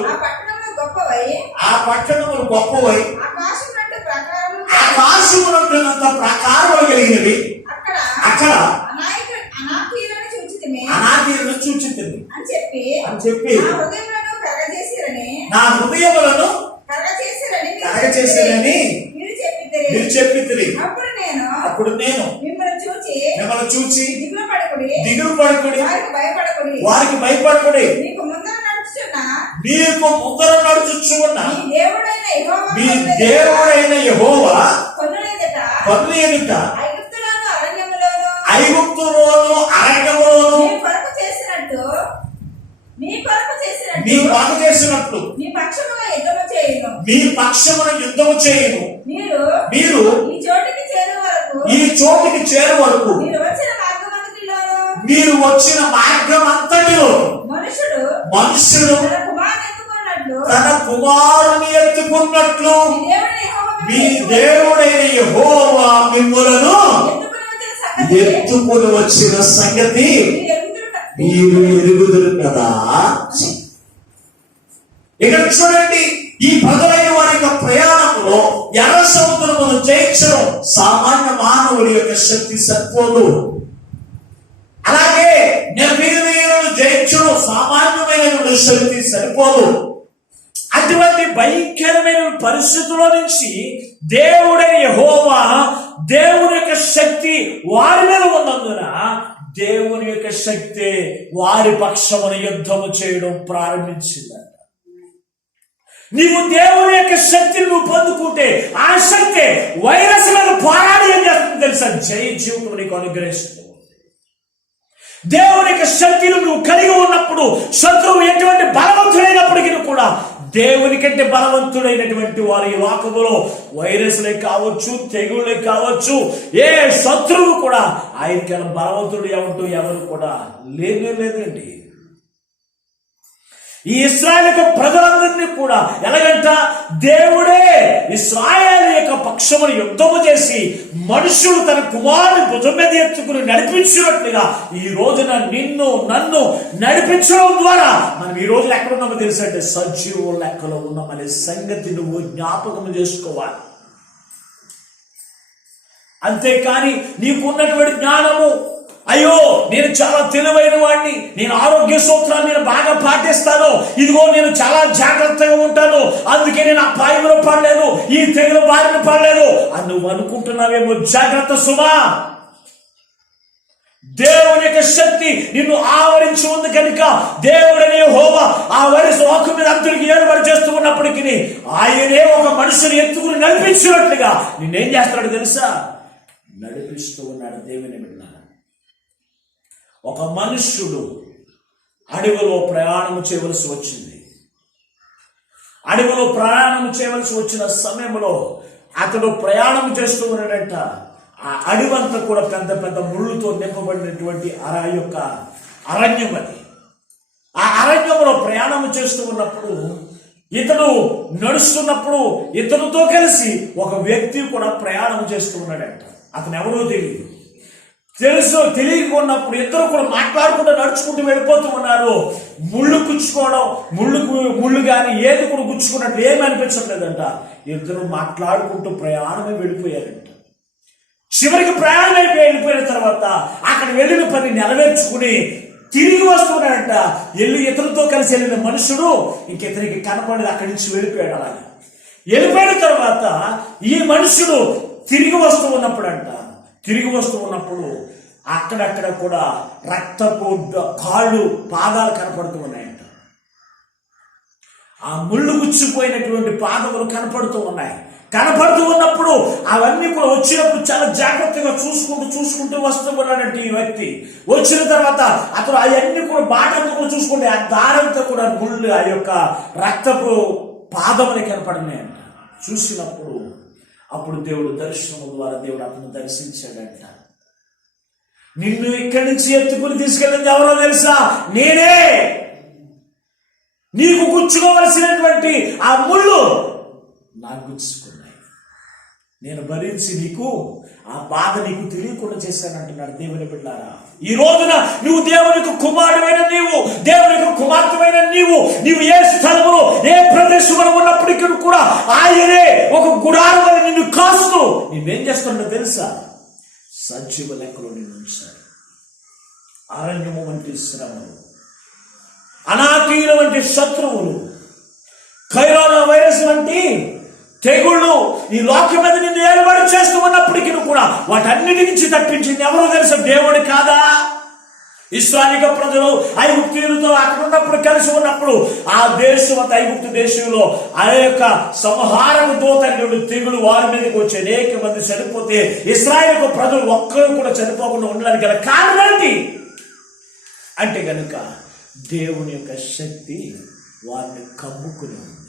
ఆ పట్టణములు గొప్పవై ఆకాశమునంటున్నంత ప్రకారం కలిగినవి. అక్కడ అనాథీయులను సూచిస్తుంది అని చెప్పి నా హృదయములను కరగచేసిరని మీరు చెప్పితిరి. అప్పుడు నేను మిమ్మల్ని చూచి దిగులు పడకుడి, వారికి భయపడకుడి, మీకు ముందర నడుచుచున్న మీ దేవుడైన యెహోవా కన్నుల ఎదుట ఐగుప్తులోను అరణ్యములోను మీ కొరకు చేసినట్లు మీ పక్షమున యుద్ధము చేయును. మీరు ఈ చోటికి చేరు వరకు మీరు వచ్చిన మార్గం అంతటిలో మనుషుడు తన కుమారుని ఎత్తుకున్నట్లు మీ దేవుడైన యెహోవా మిమ్ములను ఎత్తుకుని వచ్చిన సంగతి మీరు ఎరుగుదురు కదా. ఇక్కడ చూడండి, ఈ ప్రజలైన వారి యొక్క ప్రయాణంలో ఎర్ర సముద్రమును జయించడం సామాన్య మానవుడి యొక్క శక్తి సరిపోదు. అలాగే నిర్వీర్యులను జయించడం సామాన్యమైన శక్తి సరిపోదు. అటువంటి భయంకరమైన పరిస్థితుల్లో నుంచి దేవుడైన యెహోవా దేవుని యొక్క శక్తి వారి మీద ఉన్నందున దేవుని యొక్క శక్తి వారి పక్షమున యుద్ధము చేయడం ప్రారంభించిందంట. నీవు దేవుని యొక్క శక్తిని నువ్వు పొందుకుంటే ఆ శక్తి వైరస్ మీద పోరాడి ఏం చేస్తుంది తెలుసా? జయ జీవితం నీకు అనుగ్రహిస్తుంది. దేవుని యొక్క శక్తిని నువ్వు కలిగి ఉన్నప్పుడు శత్రువు ఎటువంటి బలవంతుడైనప్పటికీ కూడా దేవుని కంటే బలవంతుడైనటువంటి వారి లోకములో వైరస్లే కావచ్చు, తెగుళ్ళే కావచ్చు, ఏ శత్రువు కూడా ఆయనకన్నా బలవంతుడు ఎవరు కూడా లేదండి. ఈ ఇశ్రాయేలు ప్రజలందరినీ కూడా ఎలాగంట దేవుడే ఇశ్రాయేలు యొక్క పక్షమును యుద్ధము చేసి మనుషులు తన కుమారుని భుజం మీద ఎత్తుకుని నడిపించినట్లుగా ఈ రోజున నిన్ను నన్ను నడిపించడం ద్వారా మనం ఈ రోజున ఎక్కడ ఉన్నామో తెలుసంటే సజీవ లెక్కలో ఉన్నామనే సంగతి నువ్వు జ్ఞాపకం చేసుకోవాలి. అంతేకాని నీకున్నటువంటి జ్ఞానము, అయ్యో నేను చాలా తెలివైన వాడిని, నేను ఆరోగ్య సూత్రాన్ని నేను బాగా పాటిస్తాను, ఇదిగో నేను చాలా జాగ్రత్తగా ఉంటాను, అందుకే నేను ఆ పాయంలో పడలేదు, ఈ తెగులు బారిన పడలేదు అని నువ్వు అనుకుంటున్నావేమో. జాగ్రత్త సుమా. దేవుని యొక్క శక్తి నిన్ను ఆవరించి ఉంది కనుక దేవుడనే యెహోవా ఆ వైరస్ లోకం మీద అందరికి ఏర్పాటు చేస్తూ ఉన్నప్పటికీ ఆయనే ఒక మనుషుని ఎత్తుకుని నడిపించినట్లుగా నిన్నేం చేస్తున్నాడు తెలుసా? నడిపిస్తూ ఉన్నాడు. దేవుని బిడ్డ, ఒక మనుష్యుడు అడవిలో ప్రయాణం చేయవలసి వచ్చింది. అడవిలో ప్రయాణం చేయవలసి వచ్చిన సమయంలో అతడు ప్రయాణం చేస్తూ ఉన్నాడంట. ఆ అడవంతా కూడా పెద్ద పెద్ద ముళ్ళుతో నింపబడినటువంటి అరణ్యం అది. ఆ అరణ్యంలో ప్రయాణం చేస్తూ ఉన్నప్పుడు ఇతడు నడుస్తున్నప్పుడు ఇతనితో కలిసి ఒక వ్యక్తి కూడా ప్రయాణం చేస్తూ ఉన్నాడంట. అతను ఎవరో తెలియకున్నప్పుడు ఇద్దరు కూడా మాట్లాడుకుంటూ నడుచుకుంటూ వెళ్ళిపోతూ ఉన్నారు. ముళ్ళు గుచ్చుకోవడం, ముళ్ళు కానీ ఏది కూడా గుచ్చుకున్నట్లు ఏమి అనిపించట్లేదంట. ఇద్దరు మాట్లాడుకుంటూ ప్రయాణమే వెళ్ళిపోయారంట. చివరికి ప్రయాణం వెళ్ళిపోయిన తర్వాత అక్కడ వెళ్ళిన పని నెరవేర్చుకుని తిరిగి వస్తున్నాడంట. ఇతరులతో కలిసి వెళ్ళిన మనుషుడు ఇంకితనికి కనపడేది, అక్కడి నుంచి వెళ్ళిపోయాడు. అలాగే వెళ్ళిపోయిన తర్వాత ఈ మనుషుడు తిరిగి వస్తూ ఉన్నప్పుడు అక్కడక్కడ కూడా రక్తపు కాళ్ళు పాదాలు కనపడుతూ ఉన్నాయంట. ఆ ముళ్ళు గుచ్చిపోయినటువంటి పాదములు కనపడుతూ ఉన్నప్పుడు అవన్నీ కూడా వచ్చినప్పుడు చాలా జాగ్రత్తగా చూసుకుంటూ వస్తూ ఉన్నాడంటే ఈ వ్యక్తి. వచ్చిన తర్వాత అతను అవన్నీ కూడా బాటంతా కూడా చూసుకుంటే ఆ దారంతో కూడా ముళ్ళు ఆ యొక్క రక్తపు పాదములు కనపడినాయంట. చూసినప్పుడు అప్పుడు దేవుడు దర్శనం ద్వారా దేవుడు అతను దర్శించాడంట. నిన్ను ఇక్కడి నుంచి ఎత్తుకుని తీసుకెళ్ళింది ఎవరో తెలుసా? నేనే. నీకు గుచ్చుకోవలసినటువంటి ఆ ముళ్ళు నాకు గుచ్చుకున్నాయి. నేను భరించి నీకు ఆ బాధ నీకు తెలియకుండా చేశానంటున్నాడు దేవుని బిడ్డలారా. ఈ రోజున నువ్వు దేవునికి కుమారుడైన నీవు, దేవునికి కుమార్తెమైన నీవు ఏ స్థలములో ఏ ప్రదేశంలో ఉన్నప్పటికీ కూడా ఆయనే ఒక గుడారం వల్ల నిన్ను కాస్తూ నువ్వేం చేస్తున్నా తెలుసా? సజీవ లెక్కలో నిన్ను ఉంచాడు. అరణ్యము వంటి శ్రమలు, అనాకీయుల వంటి శత్రువులు, కరోనా వైరస్ వంటి తెగుళ్ళు ఈ లోకం మీద నిన్ను ఏర్పాటు చేస్తూ ఉన్నప్పటికీ కూడా వాటన్నిటి నుంచి తప్పించింది ఎవరో తెలుసా? దేవుడు కాదా? ఇశ్రాయేలు ప్రజలు ఐగుప్తీయులతో అక్కడ ఉన్నప్పుడు కలిసి ఉన్నప్పుడు ఆ దేశం అంత ఐగుప్తు దేశంలో ఆ యొక్క సంహారము దూతడు తెగులు వారి మీదకి వచ్చి అనేక మంది చనిపోతే ఇశ్రాయేలు ప్రజలు ఒక్కరు కూడా చనిపోకుండా ఉండడానికి గల కారణం ఏంటి అంటే గనుక దేవుని యొక్క శక్తి వారిని కమ్ముకుని ఉంది.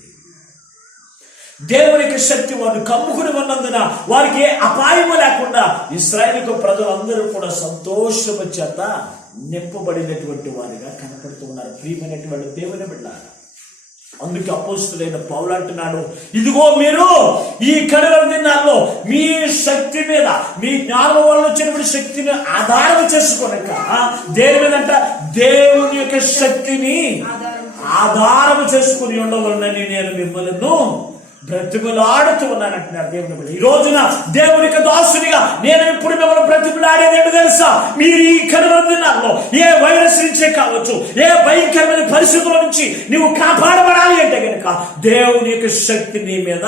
దేవుని యొక్క శక్తి వారిని కమ్ముకుని ఉన్నందున వారికి ఏ అపాయము లేకుండా ఇశ్రాయేలు ప్రజలందరూ కూడా సంతోషము చేత నింపబడినటువంటి వారిగా కనపడుతూ ఉన్నారు. ప్రియమైనటువంటి దేవుని బిడ్డలారా, అందుకే అపోస్తులైన పౌలు అంటున్నాడు, ఇదిగో మీరు ఈ కడవల దినాల్లో మీ శక్తి మీద, మీ జ్ఞానం వల్ల వచ్చినటువంటి శక్తిని ఆధారం చేసుకోనక దేని మీద దేవుని యొక్క శక్తిని ఆధారం చేసుకుని ఉండవలనని నేను మిమ్మల్ని బ్రతిమలాడుతూ ఉన్నానంటున్నారు దేవుని బిడ్డ. ఈ రోజున దేవుని యొక్క దాసునిగా నేను ఇప్పుడు మిమ్మల్ని బ్రతిమలాడేది ఏంటో తెలుసా? మీరు ఈ కరోనా దినాల్లో ఏ వైరస్ నుంచే కావచ్చు, ఏ భయంకరమైన పరిస్థితుల నుంచి నువ్వు కాపాడబడాలి అంటే కనుక దేవుని యొక్క శక్తి నీ మీద,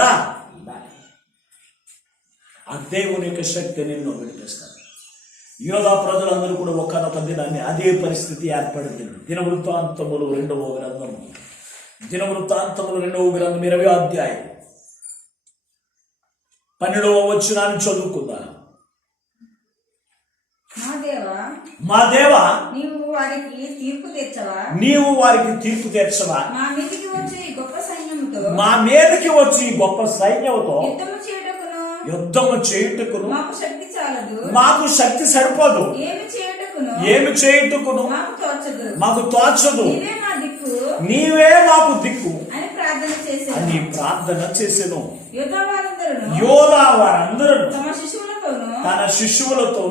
ఆ దేవుని యొక్క శక్తి నిన్ను విడిపిస్తాడు. యోధా ప్రజలందరూ కూడా ఒకనొక దినాన్ని అదే పరిస్థితి ఏర్పడింది. దినవృత్తాంతములు 2వ గ్రంథం, దినవృత్తాంతములు 2వ గ్రంథం 20వ అధ్యాయం 12వ వచనాన్ని చదువుకుందాం. మా దేవా, నీవు వారికి తీర్పు తీర్చవా? మా మీదకి వచ్చి గొప్ప సైన్యంతో యుద్ధము చేయుటకును మాకు శక్తి సరిపోదు, ఏమి చేయుటకును మాకు తోచదు, నీవే మాకు దిక్కు అని ప్రార్థన చేసెను. యోధా వారందరూ తన శిశువులతో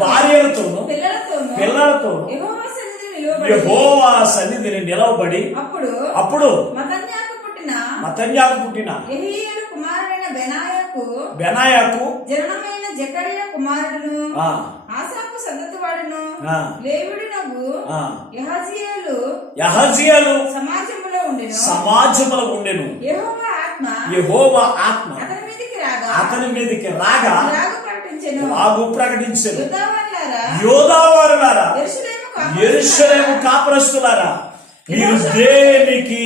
భార్యలతోను పిల్లలతోను యెహోవా సన్నిధిని నిలవబడి అప్పుడు మతన్యాకు పుట్టిన బెనాయాకు జననమైన జకరియా కుమారుడును ఆసాపు సంతతివాడును లేవీయుడునగు యెహజీయేలు సమాజములో ఉండెను. యెహోవా ఆత్మ అతని మీదకి రాగా రాగు ప్రకటించెను. యోధావారులారా, యెరూషలేము కాపురస్తులారా, మీరు దేనికి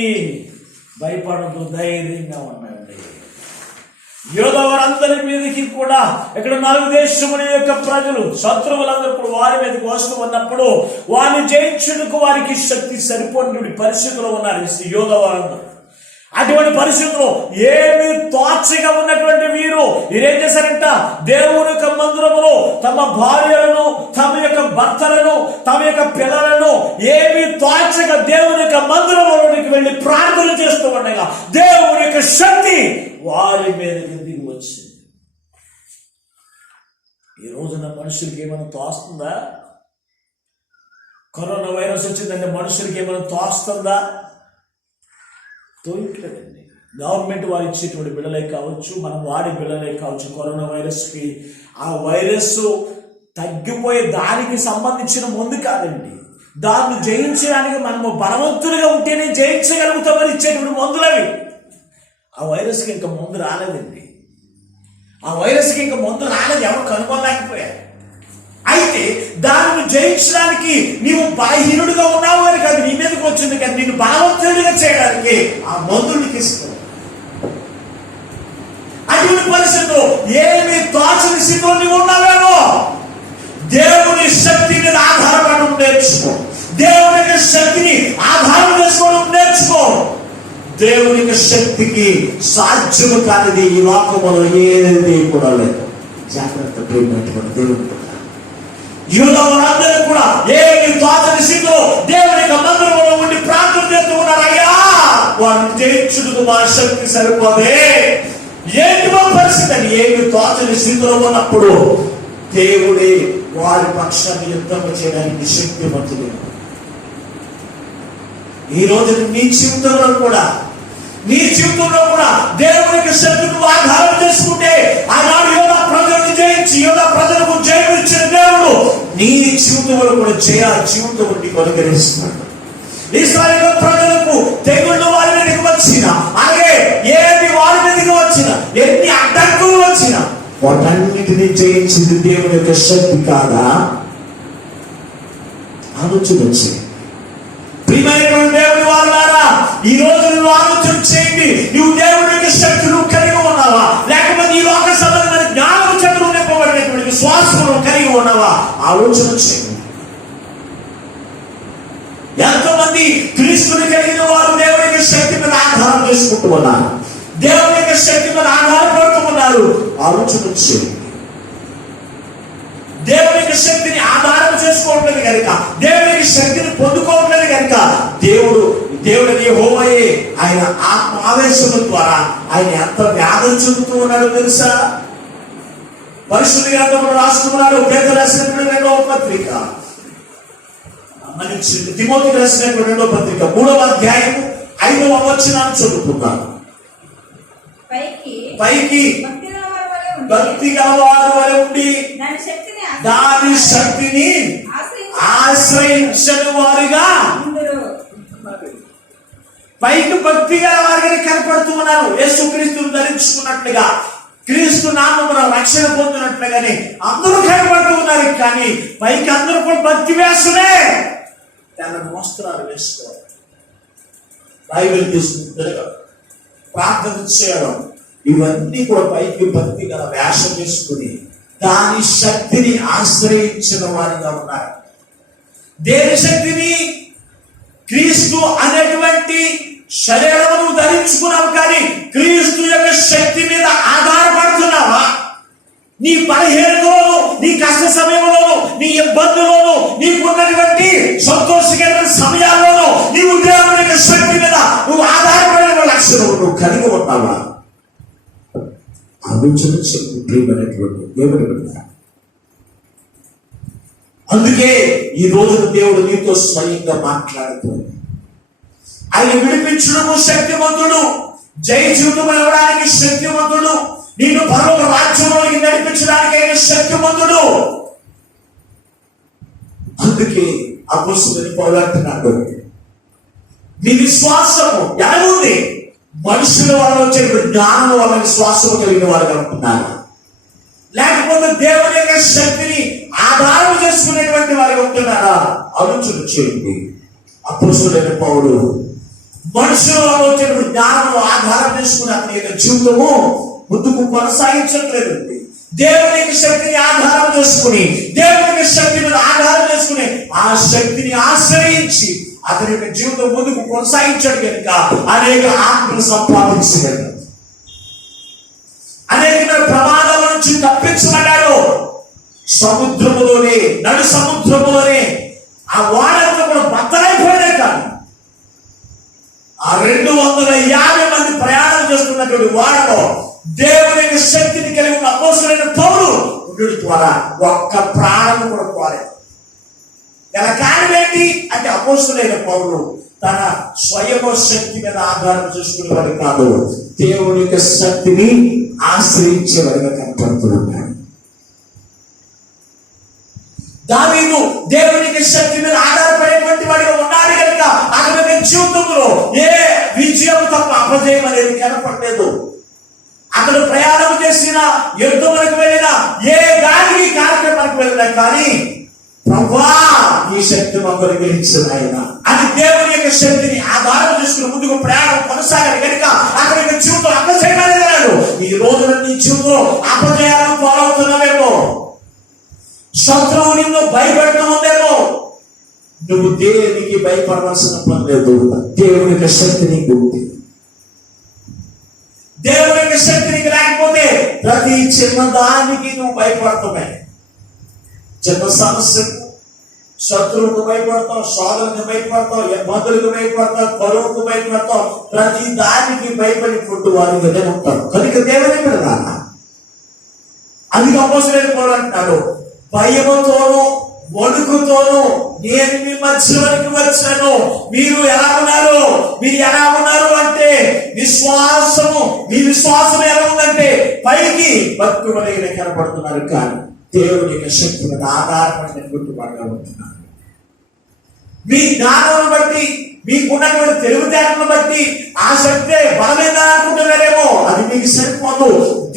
భయపడదు, ధైర్యంగా ఉండండి. యోధావారందరి మీదకి కూడా ఇక్కడ 4 దేశముల యొక్క ప్రజలు శత్రువులందరూ కూడా వారి మీదకి వస్తూ ఉన్నప్పుడు వారిని జయించుటకు వారికి శక్తి సరిపోయినటువంటి పరిస్థితుల్లో ఉన్నారు యోధావారందరూ. అటువంటి పరిస్థితుల్లో ఏమి తోచగా ఉన్నటువంటి వీరు మీరేం చేశారంట? దేవుని యొక్క మందిరములో తమ భార్యలను, తమ యొక్క భర్తలను, తమ యొక్క పిల్లలను ఏమి తోచగా దేవుని యొక్క మందిరములోనికి వెళ్ళి ప్రార్థన చేస్తూ ఉండగా దేవుని యొక్క శక్తి వారి మీదకి దిగి వచ్చింది. ఈ రోజున మనుషులకి ఏమైనా తోస్తుందా? కరోనా వైరస్ వచ్చిందంటే మనుషులకి ఏమైనా తోస్తుందా? తోయట్లేదండి. గవర్నమెంట్ వారు ఇచ్చేటువంటి బిళ్ళలే కావచ్చు, మనం వాడి బిళ్ళలే కావచ్చు, కరోనా వైరస్కి ఆ వైరస్ తగ్గిపోయే దానికి సంబంధించిన మందు కాదండి. దాన్ని జయించడానికి మనము బలవంతులుగా ఉంటేనే జయించగలుగుతామని ఇచ్చేటువంటి మందులవి. ఆ వైరస్కి ఇంకా మందు రాలేదండి. ఆ వైరస్కి ఇంకా మందు రాలేదు, ఎవరు కనుగొనలేకపోయారు. అయితే దాన్ని జయించడానికి నీవు బలహీనుడిగా ఉన్నావు అని కాదు, నీ మీదకి వచ్చింది కానీ నిన్ను బలవంతుడిగా చేయడానికి ఆ మందుడికి ఇస్తావు. అటువంటి పరిస్థితుల్లో ఏమి తోచని స్థితిలో నీవు ఉన్నావేమో దేవుని శక్తి మీద ఆధారపడడం నేర్చుకో. దేవుని యొక్క శక్తిని ఆధారం చేసుకోవడం నేర్చుకో. దేవుని యొక్క శక్తికి సాధ్యము కానిది ఈ లోకములో ఏది కూడా లేదు. జాగ్రత్త ప్రేమైనటువంటి దేవుని బిడ్డ. యూదా వారందరూ కూడా ఏమి తోచని స్థితిలో దేవుని యొక్క మందిరంలో ఉండి ప్రార్థన చేస్తూ ఉన్నారు. అయ్యా వారిని జయించుటకు మా శక్తి సరిపోదే, ఏంటి మా పరిస్థితి అని ఏమి తోచని స్థితిలో ఉన్నప్పుడు దేవుడే వారి పక్షాన్ని యుద్ధం చేయడానికి శక్తివంతుడు. ఈ రోజు నీ జీవితంలో కూడా దేవునికి శక్తిని ఆధారం చేసుకుంటే, ఆనాడు యోధా ప్రజలను జయించి యోధా ప్రజలకు జయం ఇచ్చిన దేవుడు నీ జీవితంలో కూడా జీవితం నీకు అనుగ్రహిస్తున్నాడు. ఇశ్రాయేలు ప్రజలకు తెగుళ్ళు వారి మీదకి వచ్చిన, అలాగే ఏమి వారి మీదకి వచ్చిన, ఎన్ని అడ్డంకులు వచ్చిన వాటన్నిటిని జయించింది దేవుని యొక్క శక్తి కాదా? ఆలోచన వచ్చింది. ప్రియమైనటువంటి దేవుని వారులారా, ఈ రోజు నువ్వు ఆలోచన చేయండి. నువ్వు దేవుని యొక్క శక్తులు కలిగి ఉన్నావా, లేకపోతే ఈ లోక సంబంధమైన జ్ఞానం చదువు నింపబడినటువంటి విశ్వాసము కలిగి ఉన్నావా? ఆలోచన చేయండి. ఎంతో మంది క్రీస్తుని కలిగిన వారు దేవుని యొక్క శక్తి మీద ఆధారం చేసుకుంటూ ఉన్నారు, దేవుని యొక్క శక్తి మీద ఆధారపడుతూ ఉన్నారు. ఆలోచన చేయండి. దేవుని యొక్క శక్తిని ఆధారం చేసుకోవట్లేదు కనుక, దేవుని యొక్క శక్తిని పొందుకోవట్లేదు కనుక దేవుడిని యెహోవాయే ఆయన ఆత్మ ఆవేశం ద్వారా ఆయన ఎంత వ్యాధం చెందుతూ ఉన్నాడో తెలుసా? పరిశుద్ధ గ్రంథంలో రాసుకున్నాడు. పేతురు రాసినటువంటి 2వ పత్రిక, తిమోతికి రాసినటువంటి 2వ పత్రిక 3వ అధ్యాయం 5వ వచనాన్ని చదువుతున్నాను. పైకి భక్తి గలవారు వలె ఉండి దాని శక్తిని ఆశ్రయించని వారిగా, పైకి భక్తి గల వారిగా కనపడుతూ ఉన్నారు. యేసుక్రీస్తును ధరించుకున్నట్లుగా, క్రీస్తు నామమున రక్షణ పొందినట్లుగానే అందరూ కనపడుతూ ఉన్నారు. కానీ పైకి అందరూ కూడా భక్తి వేసునే తన మోస్త్రాలు వేసుకోవాలి, బైబిల్ తీసుకుంటారు, ప్రార్థన చేయడం, ఇవన్నీ కూడా పైకి భక్తి గల వేషం వేసుకుని దాని శక్తిని ఆశ్రయించిన వారిగా ఉన్నారు. దేని శక్తిని? క్రీస్తు అనేటువంటి శరీరమును ధరించుకున్నావు, కానీ క్రీస్తు యొక్క శక్తి మీద ఆధారపడుతున్నావా? నీ బలహీనతలోను, నీ కష్ట సమయంలోను, నీ ఇబ్బందులోను, నీకున్నటువంటి సంతోషకరమైన సమయాల్లోనూ నీవు దేవుని యొక్క శక్తి మీద నువ్వు ఆధారపడిన లక్షణం నువ్వు కలిగి ఉన్నావా? ఆలోచన ప్రియమైనటువంటి దేవుని బిడ్డ. అందుకే ఈ రోజు దేవుడు నీతో స్వయంగా మాట్లాడుతుంది. ఆయన విడిపించడము శక్తివంతుడు, జయ జీవితం ఇవ్వడానికి శక్తివంతుడు, నిన్ను పరలోక రాజ్యంలోకి నడిపించడానికి ఆయన శక్తివంతుడు. అందుకే అపొస్తలుడైన పౌలు అంటున్నాడు, నీ విశ్వాసము ఎలా ఉంది? మనుషుల వల్ల వచ్చే జ్ఞానం వల్ల విశ్వాసము కలిగిన వారు అనుకున్నారు, లేకపోతే దేవుని యొక్క శక్తిని ఆధారం చేసుకునేటువంటి వారు ఉంటున్నారా? ఆలోచన చేయండి. అపొస్తలుడైన పౌలు మనుషుల వల్ల వచ్చే జ్ఞానం ఆధారం చేసుకుని అతని యొక్క జీవితము ముందుకు కొనసాగించట్లేదు. దేవుని యొక్క శక్తిని ఆధారం చేసుకుని, దేవుని యొక్క శక్తిని ఆధారం చేసుకుని ఆ శక్తిని ఆశ్రయించి అతని యొక్క జీవితం ముందుకు కొనసాగించాడు కనుక అనేక ఆత్మను సంపాదించగలడు, అనేక ప్రమాదాల నుంచి తప్పించబడ్డాడు. సముద్రములోనే, నడు సముద్రములోనే ఆ ఓడలతో కూడా బద్దలైపోయినా కాదు, ఆ 250 మంది ప్రయాణం చేస్తున్నటువంటి ఓడలో దేవుని యొక్క శక్తిని కలిగి ఉన్న అపొస్తలుడైన పౌలు ఉండడం ద్వారా ఒక్క ప్రాణం కూడా పోలేదు. గల కారణం ఏంటి అంటే, అపొస్తలుడైన పౌలు తన స్వయం శక్తి మీద ఆధారం చేసుకునేవాడు కాదు, దేవుని యొక్క శక్తిని ఆశ్రయించేవాడిగా కనపడుతున్నాడు. దావీదు దేవుని యొక్క శక్తి మీద ఆధారపడేటువంటి వాడిగా ఉన్నాడు కనుక అతని యొక్క జీవితంలో ఏ విజయం తప్ప అపజయం అనేది కనపడలేదు. అతడు ప్రయాణం చేసిన, యుద్ధములకు వెళ్ళిన, ఏ దానికి కార్యక్రమానికి వెళ్ళినా కానీ ప్రభువా ఈ శక్తి మాకు అనుగ్రహించిన ఆయన అది దేవుని యొక్క శక్తిని ఆధారం చేసుకుని ముందుకు ప్రయాణం కొనసాగాలి కనుక అతని యొక్క జీవితం అపజయమనేది. ఈ రోజున నీ జీవితం అపజయాలను పాలవుతున్నావేమో, శత్రువు నిన్ను భయపెడుతూ ఉందేమో, నువ్వు దేనికి భయపడవలసిన పని లేదు. దేవుని యొక్క శక్తి నీకు ఉంది. దేవుని యొక్క శక్తి నీకు లేకపోతే ప్రతి చిన్నదానికి నువ్వు భయపడతామే. చిన్న సమస్యకు శత్రువుకు భయపడతావు, సోదరునికి భయపడతావు, ఇబ్బందులకు భయపడతావు, కరువుకు భయపడతావు. ప్రతి దానికి భయపడి ఫుడ్ వారిగానే ఉంటారు. కనుక దేవుని కదా అది అపోస్తలుడైన పౌలు అంటాడు, భయముతోను వణుకుతోను నేను మీ మధ్యలోనికి వచ్చాను. మీరు ఎలా ఉన్నారు? మీరు ఎలా ఉన్నారు అంటే మీ విశ్వాసం ఎలా ఉందంటే పైకి భక్తులైన కనపడుతున్నారు, కానీ దేవుని యొక్క శక్తి మీద ఆధారపడినటువంటి వాడుగా ఉంటున్నారు. మీ జ్ఞానం బట్టి, మీకున్నటువంటి తెలివితేటలను బట్టి ఆ శక్తే బలమైన అనుకుంటున్నారేమో, అది మీకు సరిపోదు.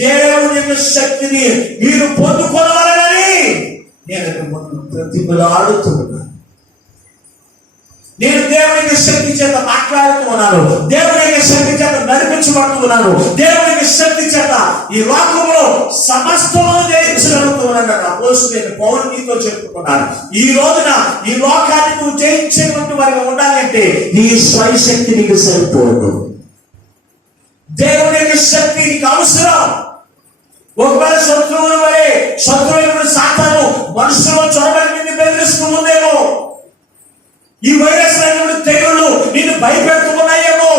దేవుని యొక్క శక్తిని మీరు పొందుకోవాలని నేను ప్రతిమలాడుతున్నాను. నేను దేవుని యొక్క శక్తి చేత మాట్లాడుతున్నాను, దేవుని యొక్క శక్తి చేత నడిపించబడుతున్నాను, దేవుని యొక్క శక్తి చేత ఈ లోకంలో సమస్తము జయించగలుగుతున్నాను. అపోస్తలుడైన పౌలు నీతో చెప్పుకున్నాను. ఈ రోజున ఈ లోకాన్ని నువ్వు జయించేటువంటి వారిగా ఉండాలంటే నీ స్వయశక్తి నీకు సరిపోదు. దేవుని యొక్క శక్తి నీకు అవసరం. ఒకవేళ శత్రువుల సాతాను మనుషులు చొరబడి నిన్ను బెదిరిస్తూ ఉందేమో, ఈ వైరస్ తెగుళ్ళు నిన్ను భయపెడుతున్నాయేమో.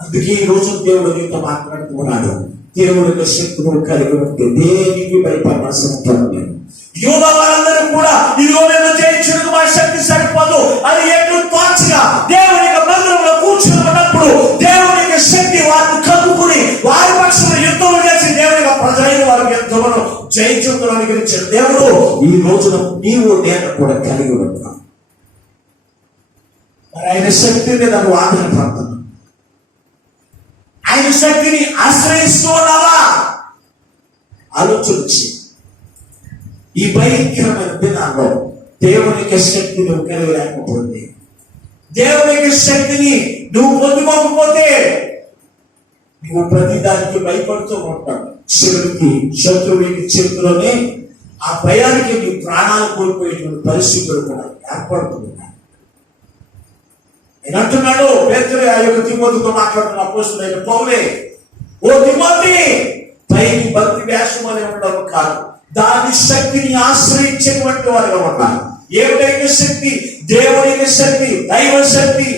అందుకే ఈ రోజు దేవుడు నీతో మాట్లాడుతున్నాడు. దేవుడి యొక్క శక్తి నువ్వు కలిగి ఉంటే దేనికి భయపడాల్సిన ఉంటుంది. యోధ వారందరూ కూడా ఈ రోజు జయించడానికి మా శక్తి సరిపోదు అని ఎటు తోచగా దేవుని యొక్క మందిరంలో కూర్చుని ఉన్నప్పుడు దేవుని యొక్క శక్తి వారిని కలుపుకుని వారి పక్షంలో యుద్ధం చేసి దేవుని యొక్క ప్రజలైన వారికి యుద్ధమును జయించడానికి ఇచ్చిన దేవుడు ఈ రోజున నీవు నేను కూడా కలిగి ఉంటాం. మరి ఆయన శక్తి మీద నువ్వు ఆధారపడతాను. ఆయన శక్తిని ఆశ్రయిస్తూ ఉన్నావా? ఆలోచించి ఈ భయంకరమైన దినాల్లో దేవుని యొక్క శక్తి నువ్వు కలిగి లేకపోతే, దేవుని యొక్క శక్తిని నువ్వు పొందుకోకపోతే నువ్వు ప్రతిదానికి భయపడుతూ ఉంటావు. శత్రువునికి చేతిలోనే ఆ భయానికి నీ ప్రాణాలు కోల్పోయేటువంటి పరిస్థితులు కూడా ఏర్పడుతున్నాయి. నేను అంటున్నాడు, పేతురు ఆ యొక్క తిమోతితో మాట్లాడుతున్న అపోస్తలుడైన పౌలే, ఓ తిమోతి, పైకి భక్తి వేషం అని ఉండడం కాదు, దాని శక్తిని ఆశ్రయించేటువంటి వారిగా ఉన్నారు. ఏమిటైతే శక్తి? దేవుని యొక్క శక్తి, దైవ శక్తి.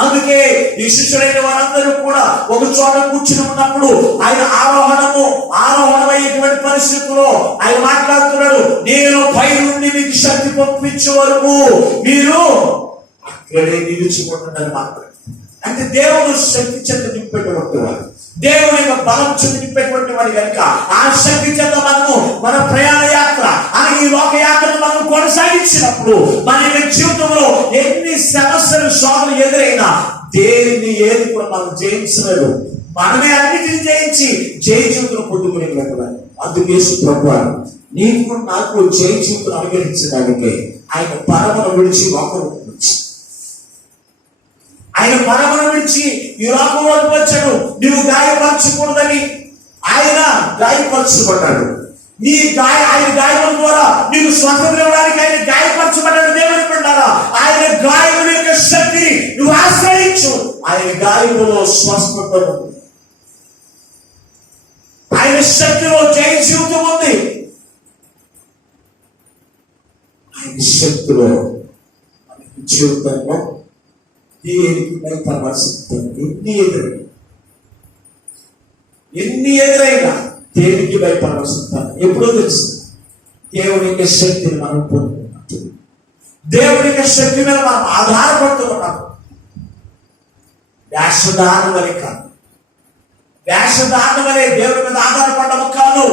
అందుకే ఈ శిష్యులైన వారందరూ కూడా ఒక చోట కూర్చుని ఉన్నప్పుడు ఆయన ఆరోహణమయ్యేటువంటి పరిస్థితుల్లో ఆయన మాట్లాడుతున్నాడు, నేను పై నుండి మీకు శక్తి పంపించే వరకు మీరు అక్కడే నిలిచిపోతుందని మాట్లాడుతున్నాడు. అంటే దేవుడు శక్తి చేత నింపేటువంటి వాడు, దేవుని యొక్క బలం చేత నింపేటువంటి వాడు కనుక ఆ శక్తి చేత మనము మన ప్రయాణ యాత్ర అని ఈ లోక యాత్రను మనం కొనసాగించినప్పుడు మన యొక్క జీవితంలో ఎన్ని సమస్యలు శోధనలు ఎదురైనా ఏది కూడా మనం జయించలేదు. మనమే అన్నిటిని జయించి జయ జీవితం పొందుకునేటువంటి. అందుకే ప్రభువారు నీకు నాకు జయ జీవితం అనుగ్రహించడానికి ఆయన పరమను విడిచి లోకం ఆయన పరమను విడిచి ఈ లోకంలోకి వచ్చాడు. నువ్వు గాయపరచకూడదని ఆయన గాయపరచబడ్డాడు. ఆయన గాయముల ద్వారా నీకు స్వతంత్రం ఇవ్వడానికి ఆయన గాయపరచబడ్డాడు. దేవుని బిడ్డలారా, ఆయన గాయముల యొక్క శక్తిని నువ్వు ఆశ్రయించు. ఆయన గాయములో స్వస్థత ఉంది, ఆయన శక్తిలో జయ జీవితం ఉంది. ఆయన శక్తిలో జీవితంలో దేనికి భయపడాల్సింది ఎన్ని ఎదురైనా దేనికి భయపడాల్సింది ఎప్పుడో తెలుసు. దేవుని యొక్క శక్తిని మనం పొందుకున్నట్టు, దేవుని యొక్క శక్తి మీద మనం ఆధారపడుతూ ఉన్నాము. వేషధారణ వలె కాదు, వేషధారణ వలె దేవుని మీద ఆధారపడము కాదు.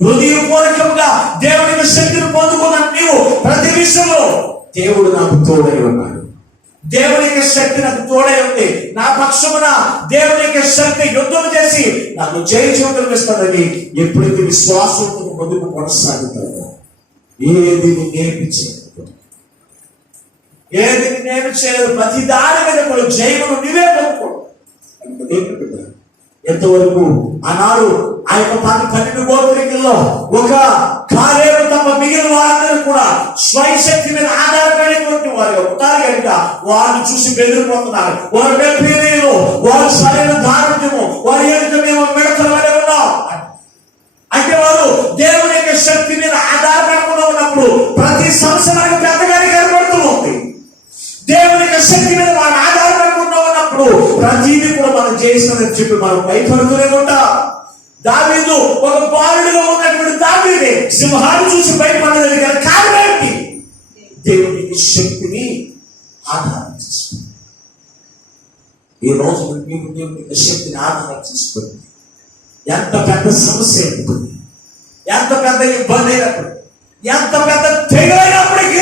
హృదయపూర్వకంగా దేవుని యొక్క శక్తిని పొందుకున్న నీవు ప్రతి విషయంలో దేవుడు నాకు తోడై ఉన్నాడు, దేవుని యొక్క శక్తి నాకు తోడై ఉంది, నా పక్షమున దేవుని యొక్క శక్తి యుద్ధం చేసి నాకు జయ జీవితం ఇస్తాడని ఎప్పుడైతే విశ్వాసంతో ముందుకు కొనసాగుతాడో ఏది నేర్పించలేదు ప్రతి దాని మీద కూడా జయమును నీవే పొందుకో. ఎంతవరకు ఆనాడు ఆ యొక్క 12 గోత్రికుల్లో ఒక కాలేబు తప్ప మిగిలిన వారందరూ కూడా స్వయశక్తి మీద ఆధారపడేటువంటి వారు ఉంటారు కనుక వారిని చూసి బెదిరిపోతున్నారు. వారు వారు సరైన దారుణ్యము, వారి ఎదుట మేము మిడతల వలె ఉన్నాం. అంటే వారు దేవుని యొక్క శక్తి మీద ఆధారపడకుండా ఉన్నప్పుడు ప్రతి సంవత్సరానికి పెద్దగానే కనబడుతూ ఉంది. దేవుని యొక్క శక్తి మీద మనం ఆధారపడకుండా ఉన్నప్పుడు ప్రతిదీ కూడా మనం చేసినని చెప్పి మనం భయపడుతూనే ఉంటాం. దావీదు ఒక బాలుడిగా ఉన్నటువంటి దావీదే సింహాన్ని చూసి భయపడలేదు కానీ కారణం ఏంటి? దేవుని యొక్క శక్తిని ఆధారం చేసుకుంది. ఈ రోజు మీకు దేవుని యొక్క శక్తిని ఆధారం చేసుకుంది. ఎంత పెద్ద సమస్య అయినప్పుడు, ఎంత పెద్ద ఇబ్బంది అయినప్పుడు, ఎంత పెద్ద తెగైనప్పటికీ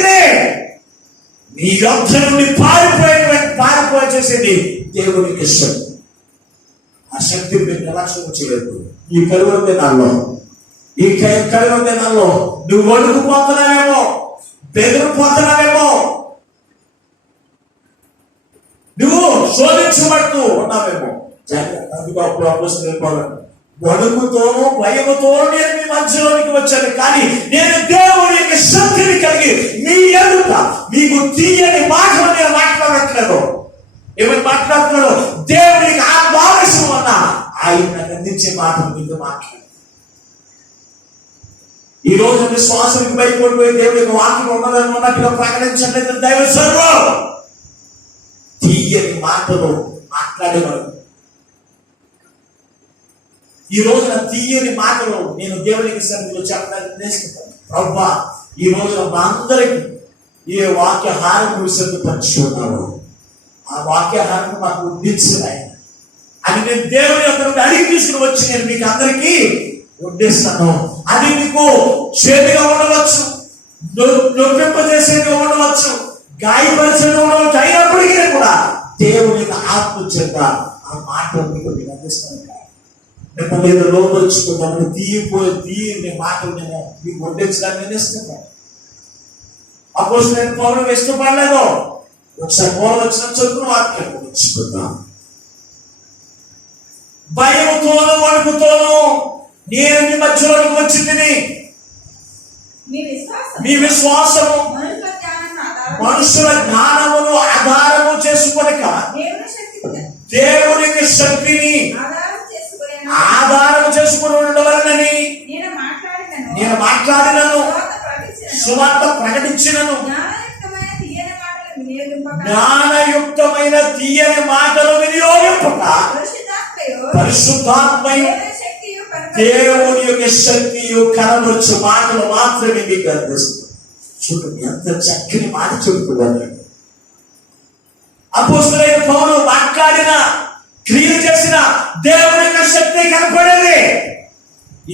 నీ యొద్ద నుండి పారిపోయి చేసేది దేవుని యొక్క శక్తి. ఆ శక్తిని మీరు నిర్లక్ష్యం చేయలేదు. ఈ కలువ దినాల్లో నువ్వు వణుకుపోతున్నావేమో, బెదిరిపోతున్నావేమో, నువ్వు శోధించబడుతూ ఉన్నావేమో. అందుకు అప్పుడు అపోస్తలుడు వణుకుతోనూ భయముతోనూ నేను మీ మధ్యలోనికి వచ్చాను, కానీ నేను దేవుని యొక్క శక్తిని కలిగి మీ ఎదుట మీకు తీయని మాటలు నేను మాట్లాడట్లేదు. ఏమని మాట్లాడుతున్నాడు? దేవునికి ఆవేశం అన్న ఆయన అందించే మాటలు మీతో మాట్లాడు. ఈ రోజు విశ్వాసానికి భయపడిపోయి దేవుడి యొక్క వాక్యం ఉన్నదని ఉన్నట్టుగా ప్రకటించలేదు దైవ సర్వం. తీయని మాటలు మాట్లాడేవాడు. ఈ రోజున తీయని మాటలు నేను దేవునికి సన్నిధిలో చెప్పడానికి నేర్చుకుంటాను. ప్రభువా, ఈ రోజున మా అందరికి ఏ వాక్యహారం నువ్వు సిద్ధపరిచి ఉన్నావు, ఆ వాక్యహారం మాకు ఉద్దించాయి అని నేను దేవుని యొక్క అడిగి తీసుకుని వచ్చి నేను మీకు అందరికీ వడ్డిస్తాను. అది మీకు చేతిగా ఉండవచ్చు, నొప్పింపజేసేదిగా ఉండవచ్చు, గాయపరిచేది ఉండవచ్చు. అయినప్పటికీ కూడా దేవుని ఆత్మ చేత ఆ మాటలు మీకు నేను అందిస్తాను. మిమ్మల్ని ఏదో లోపరుచుకున్నాను తీయని మాటలు నేను మీకు వడ్డించడానికి నేను ఇస్తున్నాను. అపోస్తలుడైన పౌలు ఇష్టపడలేదు. ఒకసారి పౌలు వచ్చిన చొప్పున వాక్యం వడ్డించుకుందాం. భయముతోనూ వణుకుతోనూ నేను మీ మధ్యలోనికి వచ్చింది. మీ విశ్వాసము మనుషుల జ్ఞానమును ఆధారము చేసుకొనక దేవుని శక్తిని ఆధారం చేసుకుని ఉండవలనని నేను మాట్లాడినను, సువార్త ప్రకటించినను. జ్ఞానయుక్తమైన తీయని మాటలు వినియోగింపక పరిశుద్ధాత్మయు దేవుని యొక్క శక్తియు కనబరుచు మాటలు మాత్రమే మీకు అందిస్తుంది. చూడండి ఎంత చక్కని మాట చెబుతున్నాడు. అపోస్తలుడైన పౌలు మాట్లాడిన, క్రియలు చేసిన దేవుని యొక్క శక్తి కనపడేది.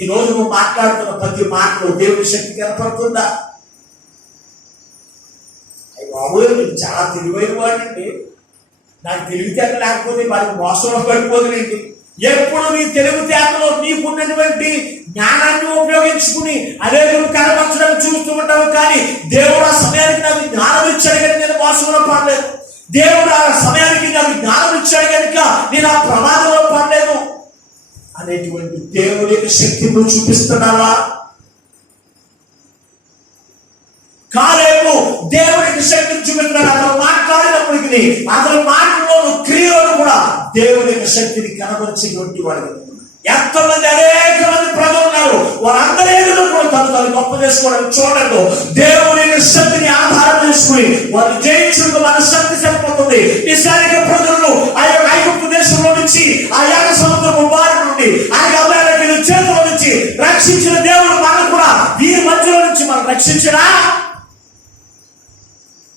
ఈ రోజు నువ్వు మాట్లాడుతున్న ప్రతి మాటలో దేవుని శక్తి కనపడుతుందా? బాబోయ్, చాలా తెలివైన వాడండి, నాకు తెలివితేట లేకపోతే వారికి మోసంలో పడిపోతుందండి. ఎప్పుడు నీ తెలివితేటలో నీకున్నటువంటి జ్ఞానాన్ని ఉపయోగించుకుని అదే నువ్వు కనపరచడానికి చూస్తూ ఉంటావు, కానీ దేవుడు ఆ సమయానికి నాకు జ్ఞానం ఇచ్చాడు కానీ నేను మోసంలో పడలేదు. దేవుడు ఆ సమయానికి నాకు జ్ఞానం ఇచ్చాడు కనుక నేను ఆ ప్రమాదంలో పడలేదు అనేటువంటి దేవుడి యొక్క శక్తి నువ్వు చూపిస్తున్నావా? కాలేము దేవునికి శక్తిని చూపిస్తున్నాడు. అతను మాట్లాడినప్పటికీ అతని మాటలోను క్రియలోను కూడా దేవుని యొక్క శక్తిని కనబరిచేటువంటి వాడు. ఎంతమంది అనేక మంది ప్రజలు ఉన్నారు, వారందరూ ఏదో కూడా తను గొప్ప చేసుకోవడానికి చూడండి. దేవుని శక్తిని ఆధారం చేసుకుని వారు జయించుకు మన శక్తి సరిపోతుంది. ఇశ్రాయేలు ప్రజలను ఆ యొక్క ఐగుప్తు దేశంలో నుంచి, ఆ యాగ సముద్రపు బారి నుండి, ఆ అమలేకీయుల చేతుల నుంచి రక్షించిన దేవుడు మనం కూడా వీరి మధ్యలో నుంచి మనం రక్షించడా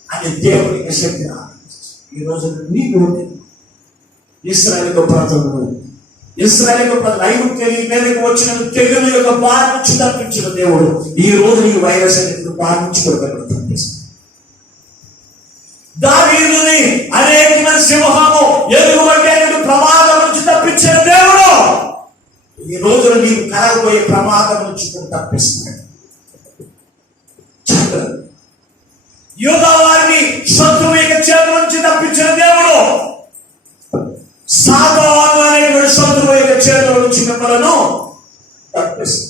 అని దేవుని శక్తిని ఈ రోజు నీకు ఇశ్రాయేలు ప్రజలు ఐగుప్తు మీదకి వచ్చిన తెగులు యొక్క బారి నుంచి తప్పించిన దేవుడు ఈ రోజు ఈ వైరస్ అనేది బారి నుంచి కూడా తప్పిస్తుంది. దావీదుని అనేకమైన సింహము ఎదుగుబడి ప్రమాదం నుంచి తప్పించిన దేవుడు ఈ రోజు నీకు కలగబోయే ప్రమాదం నుంచి కూడా తప్పిస్తున్నాడు. యూదా వారిని శత్రువు యొక్క చేతుల నుంచి తప్పించిన దేవుడు సాతాను అనేటువంటి శత్రువు యొక్క చేతుల నుంచి మిమ్మలను తప్పిస్తుంది.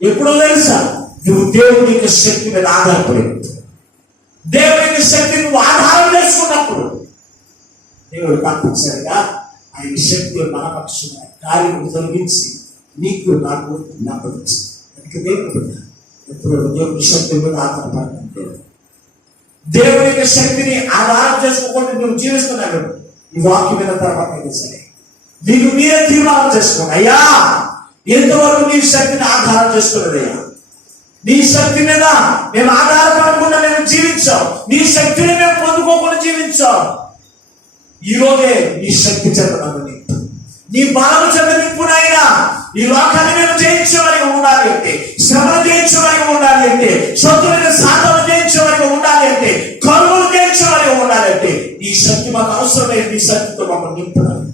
ఎప్పుడో తెలుసా? నువ్వు దేవుని యొక్క శక్తి మీద ఆధారపడి దేవుని యొక్క శక్తి నువ్వు ఆధారం చేసుకున్నప్పుడు దేవుడు తప్పనిసరిగా ఆయన శక్తి మన పక్షంగా కార్యం తొలగించి నీకు నాకు జ్ఞాపకం. దేవుడు ఎప్పుడు దేవుడి శక్తి మీద ఆధారపడినట్టు దేవుని యొక్క శక్తిని ఆధారం చేసుకోకుండా నువ్వు జీవిస్తున్నాడు. ఈ వాక్యం మీద తర్వాత సరే నీకు మీరే తీర్మానం చేసుకోండి. అయ్యా ఎంతవరకు నీ శక్తిని ఆధారం చేసుకున్నదయ్యా, నీ శక్తి మీద మేము ఆధారపడకుండా మేము జీవించాం, నీ శక్తిని మేము పొందుకోకుండా జీవించాం. ఈ రోజే నీ శక్తి చేత నన్ను నింపు, నీ బలము చేత నింపునైనా ఈ లోకాన్ని మేము జయించేవారిగా ఉండాలి అంటే, శ్రమను జయించేవారిగా ఉండాలి అంటే, శత్రువుల సాధనలు జయించేవారిగా ఉండాలి అంటే, కరువులు జయించేవారిగా ఉండాలి అంటే ఈ శక్తి మాకు అవసరమైన నీ శక్తితో మమ్మల్ని నింపునాలి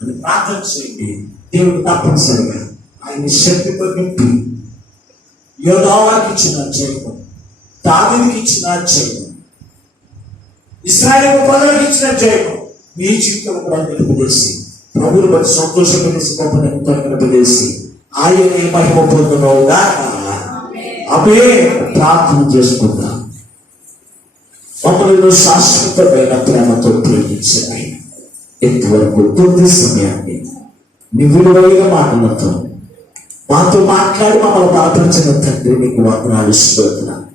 అని ప్రార్థన చేయండి. దేవుడు తప్పనిసరిగా ఆయన శక్తితో నింపి యోధావాకి ఇచ్చిన జయము, దావీదుకి ఇచ్చిన జయము, ఇశ్రాయేలు ప్రజలకు ఇచ్చిన జయము మీ జీవితంలో కూడా నిలుపుదేసి ప్రభువుని బట్టి సంతోషపడేసి గొప్ప నిలుపుదేసి ఆయనే మహిమ పొందునవుగా అవే ప్రార్థన చేసుకుందాం. మమ్మల్ని శాశ్వతమైన ప్రేమతో ప్రేమించిన ఆయన ఎంతవరకు కొద్ది సమయాన్ని నీ విలువైన మాటలతో మాతో మాట్లాడి మమ్మల్ని బలపరిచిన తండ్రి నీకు వందనాలు ఇస్తున్నాను.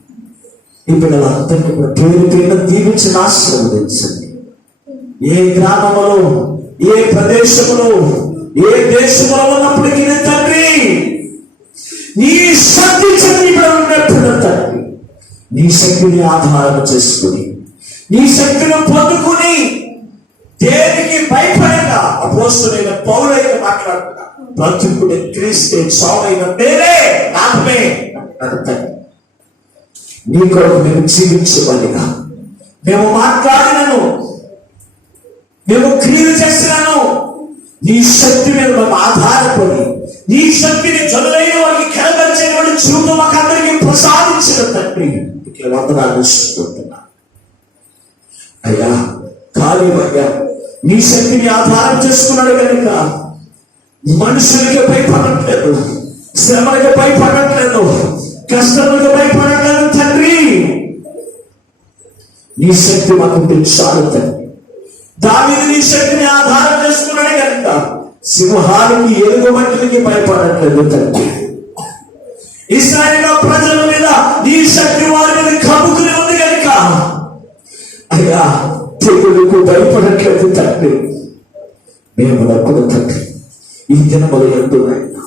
ఈ పిల్లలందరినీ కూడా పేరు పేరు దీవించిన ఆశీర్వదించండి. ఏ గ్రామంలో, ఏ ప్రదేశంలో, ఏ దేశంలో ఉన్నప్పటికీ తండ్రి నీ శక్తి తండ్రి నీ శక్తిని ఆధారం చేసుకుని నీ శక్తిని పొందుకుని దేనికి భయపడక అపోస్తలుడైన పౌలైన మాట్లాడుతున్నా బ్రతుకుని క్రీస్తే చావైన పేరే నామే అంటాడు. నీ కొరకు మేము జీవించబడిగా మేము మాట్లాడినను, మేము క్రియలు చేసినాను నీ శక్తి మీద మేము ఆధారపడి నీ శక్తిని జనులైన వారికి కనబరిచేటువంటి జీవితం మాకు అందరికీ ప్రసాదించిన తండ్రి వందనాలు ఇస్తున్నా. అయ్యా కాళీమయ్యా నీ శక్తిని ఆధారం చేసుకున్నాడు కనుక మనుషులకి భయపడట్లేదు, శ్రమలకు భయపడట్లేదు, కష్టములకు భయపడట్లేదు తండ్రి. నీ శక్తి మాకు చాలు తండ్రి. దావీదు నీ శక్తిని ఆధారం చేసుకున్నాడు కనుక సింహానికి ఎలుగుబంటికి భయపడట్లేదు తండ్రి. ఇశ్రాయేలు ప్రజల మీద నీ శక్తి వారి మీద కమ్ముకుని ఉంది కనుక అయ్యా తెగులకు భయపడట్లేదు తండ్రి. మేము నప్పుడు తండ్రి ఈ దినములు ఎందుకైనా,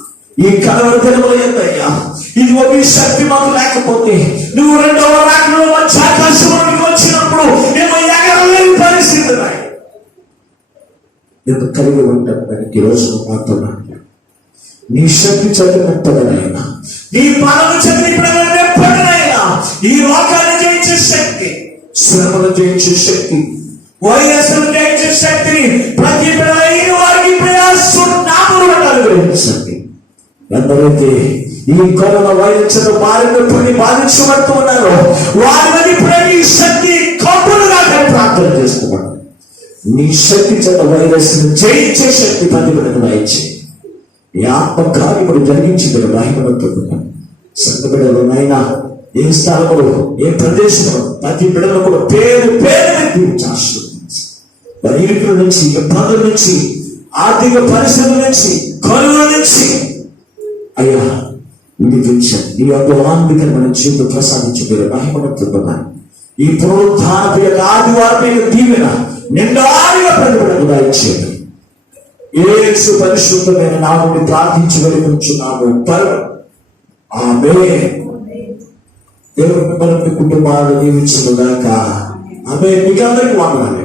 ఈ కలవర దినములు ఎందయ్యా ఇది ఒక శక్తి మాకు లేకపోతే నువ్వు రెండవ రాకడలో వచ్చి ఆకాశంలోకి వచ్చినప్పుడు మేము ఎగరలేని పరిస్థితి నేను కలిగి ఉంటాను. దానికి ఈరోజు మాతో మాట్లాడు. నీ శక్తి చదివినట్టదనైనా, నీ బలము చదివినట్టదనైనా ఈ లోకాన్ని జయించే శక్తి, శ్రమను జయించే శక్తి, వైరస్ను జయించే శక్తిని ప్రతి బిడ్డలైన వారికి నామమున అనుగ్రహించండి. ఎందరైతే ఈ కరోనా వైరస్ బారిన పడి బాధించబడుతూ ఉన్నారో వారి మీద ఇప్పుడే నీ శక్తి కప్పులుగా ప్రార్థన చేస్తున్నాను. నీ శక్తి చేత వైరస్ జయించే శక్తి ప్రతి బిడ్డను ఇచ్చి ఈ ఆత్మకార్యములు జరిగించింది మహిమతో సంఘ బిడ్డలనైనా ఏ స్థలంలో, ఏ ప్రదేశంలో ప్రతి బిడ్డలో కూడా పేరు పేరు ఆశీర్వదించి వారి ఇరుకుల నుంచి, ఇబ్బందుల నుంచి, ఆర్థిక పరిస్థితుల నుంచి, కరువుల నుంచి అయ్యా విడిపించండి. నీ అద్భుతాత్మకమైన జీవితం ప్రసాదించి మీరు మహిమను ఈ పునరుద్ధానపు యొక్క ఆదివారం దీవెన నిండారుగా ప్రతిబిడగా ఇచ్చేది యేసు పరిశుద్ధమైన నామముని ప్రార్థించి వెళ్ళుచున్నాము. ఆమేన్. దేవుడు మిమ్మల్ని కుటుంబాలు దీవించుగాక. ఆమేన్. మీకు అందరికీ వందనాలు.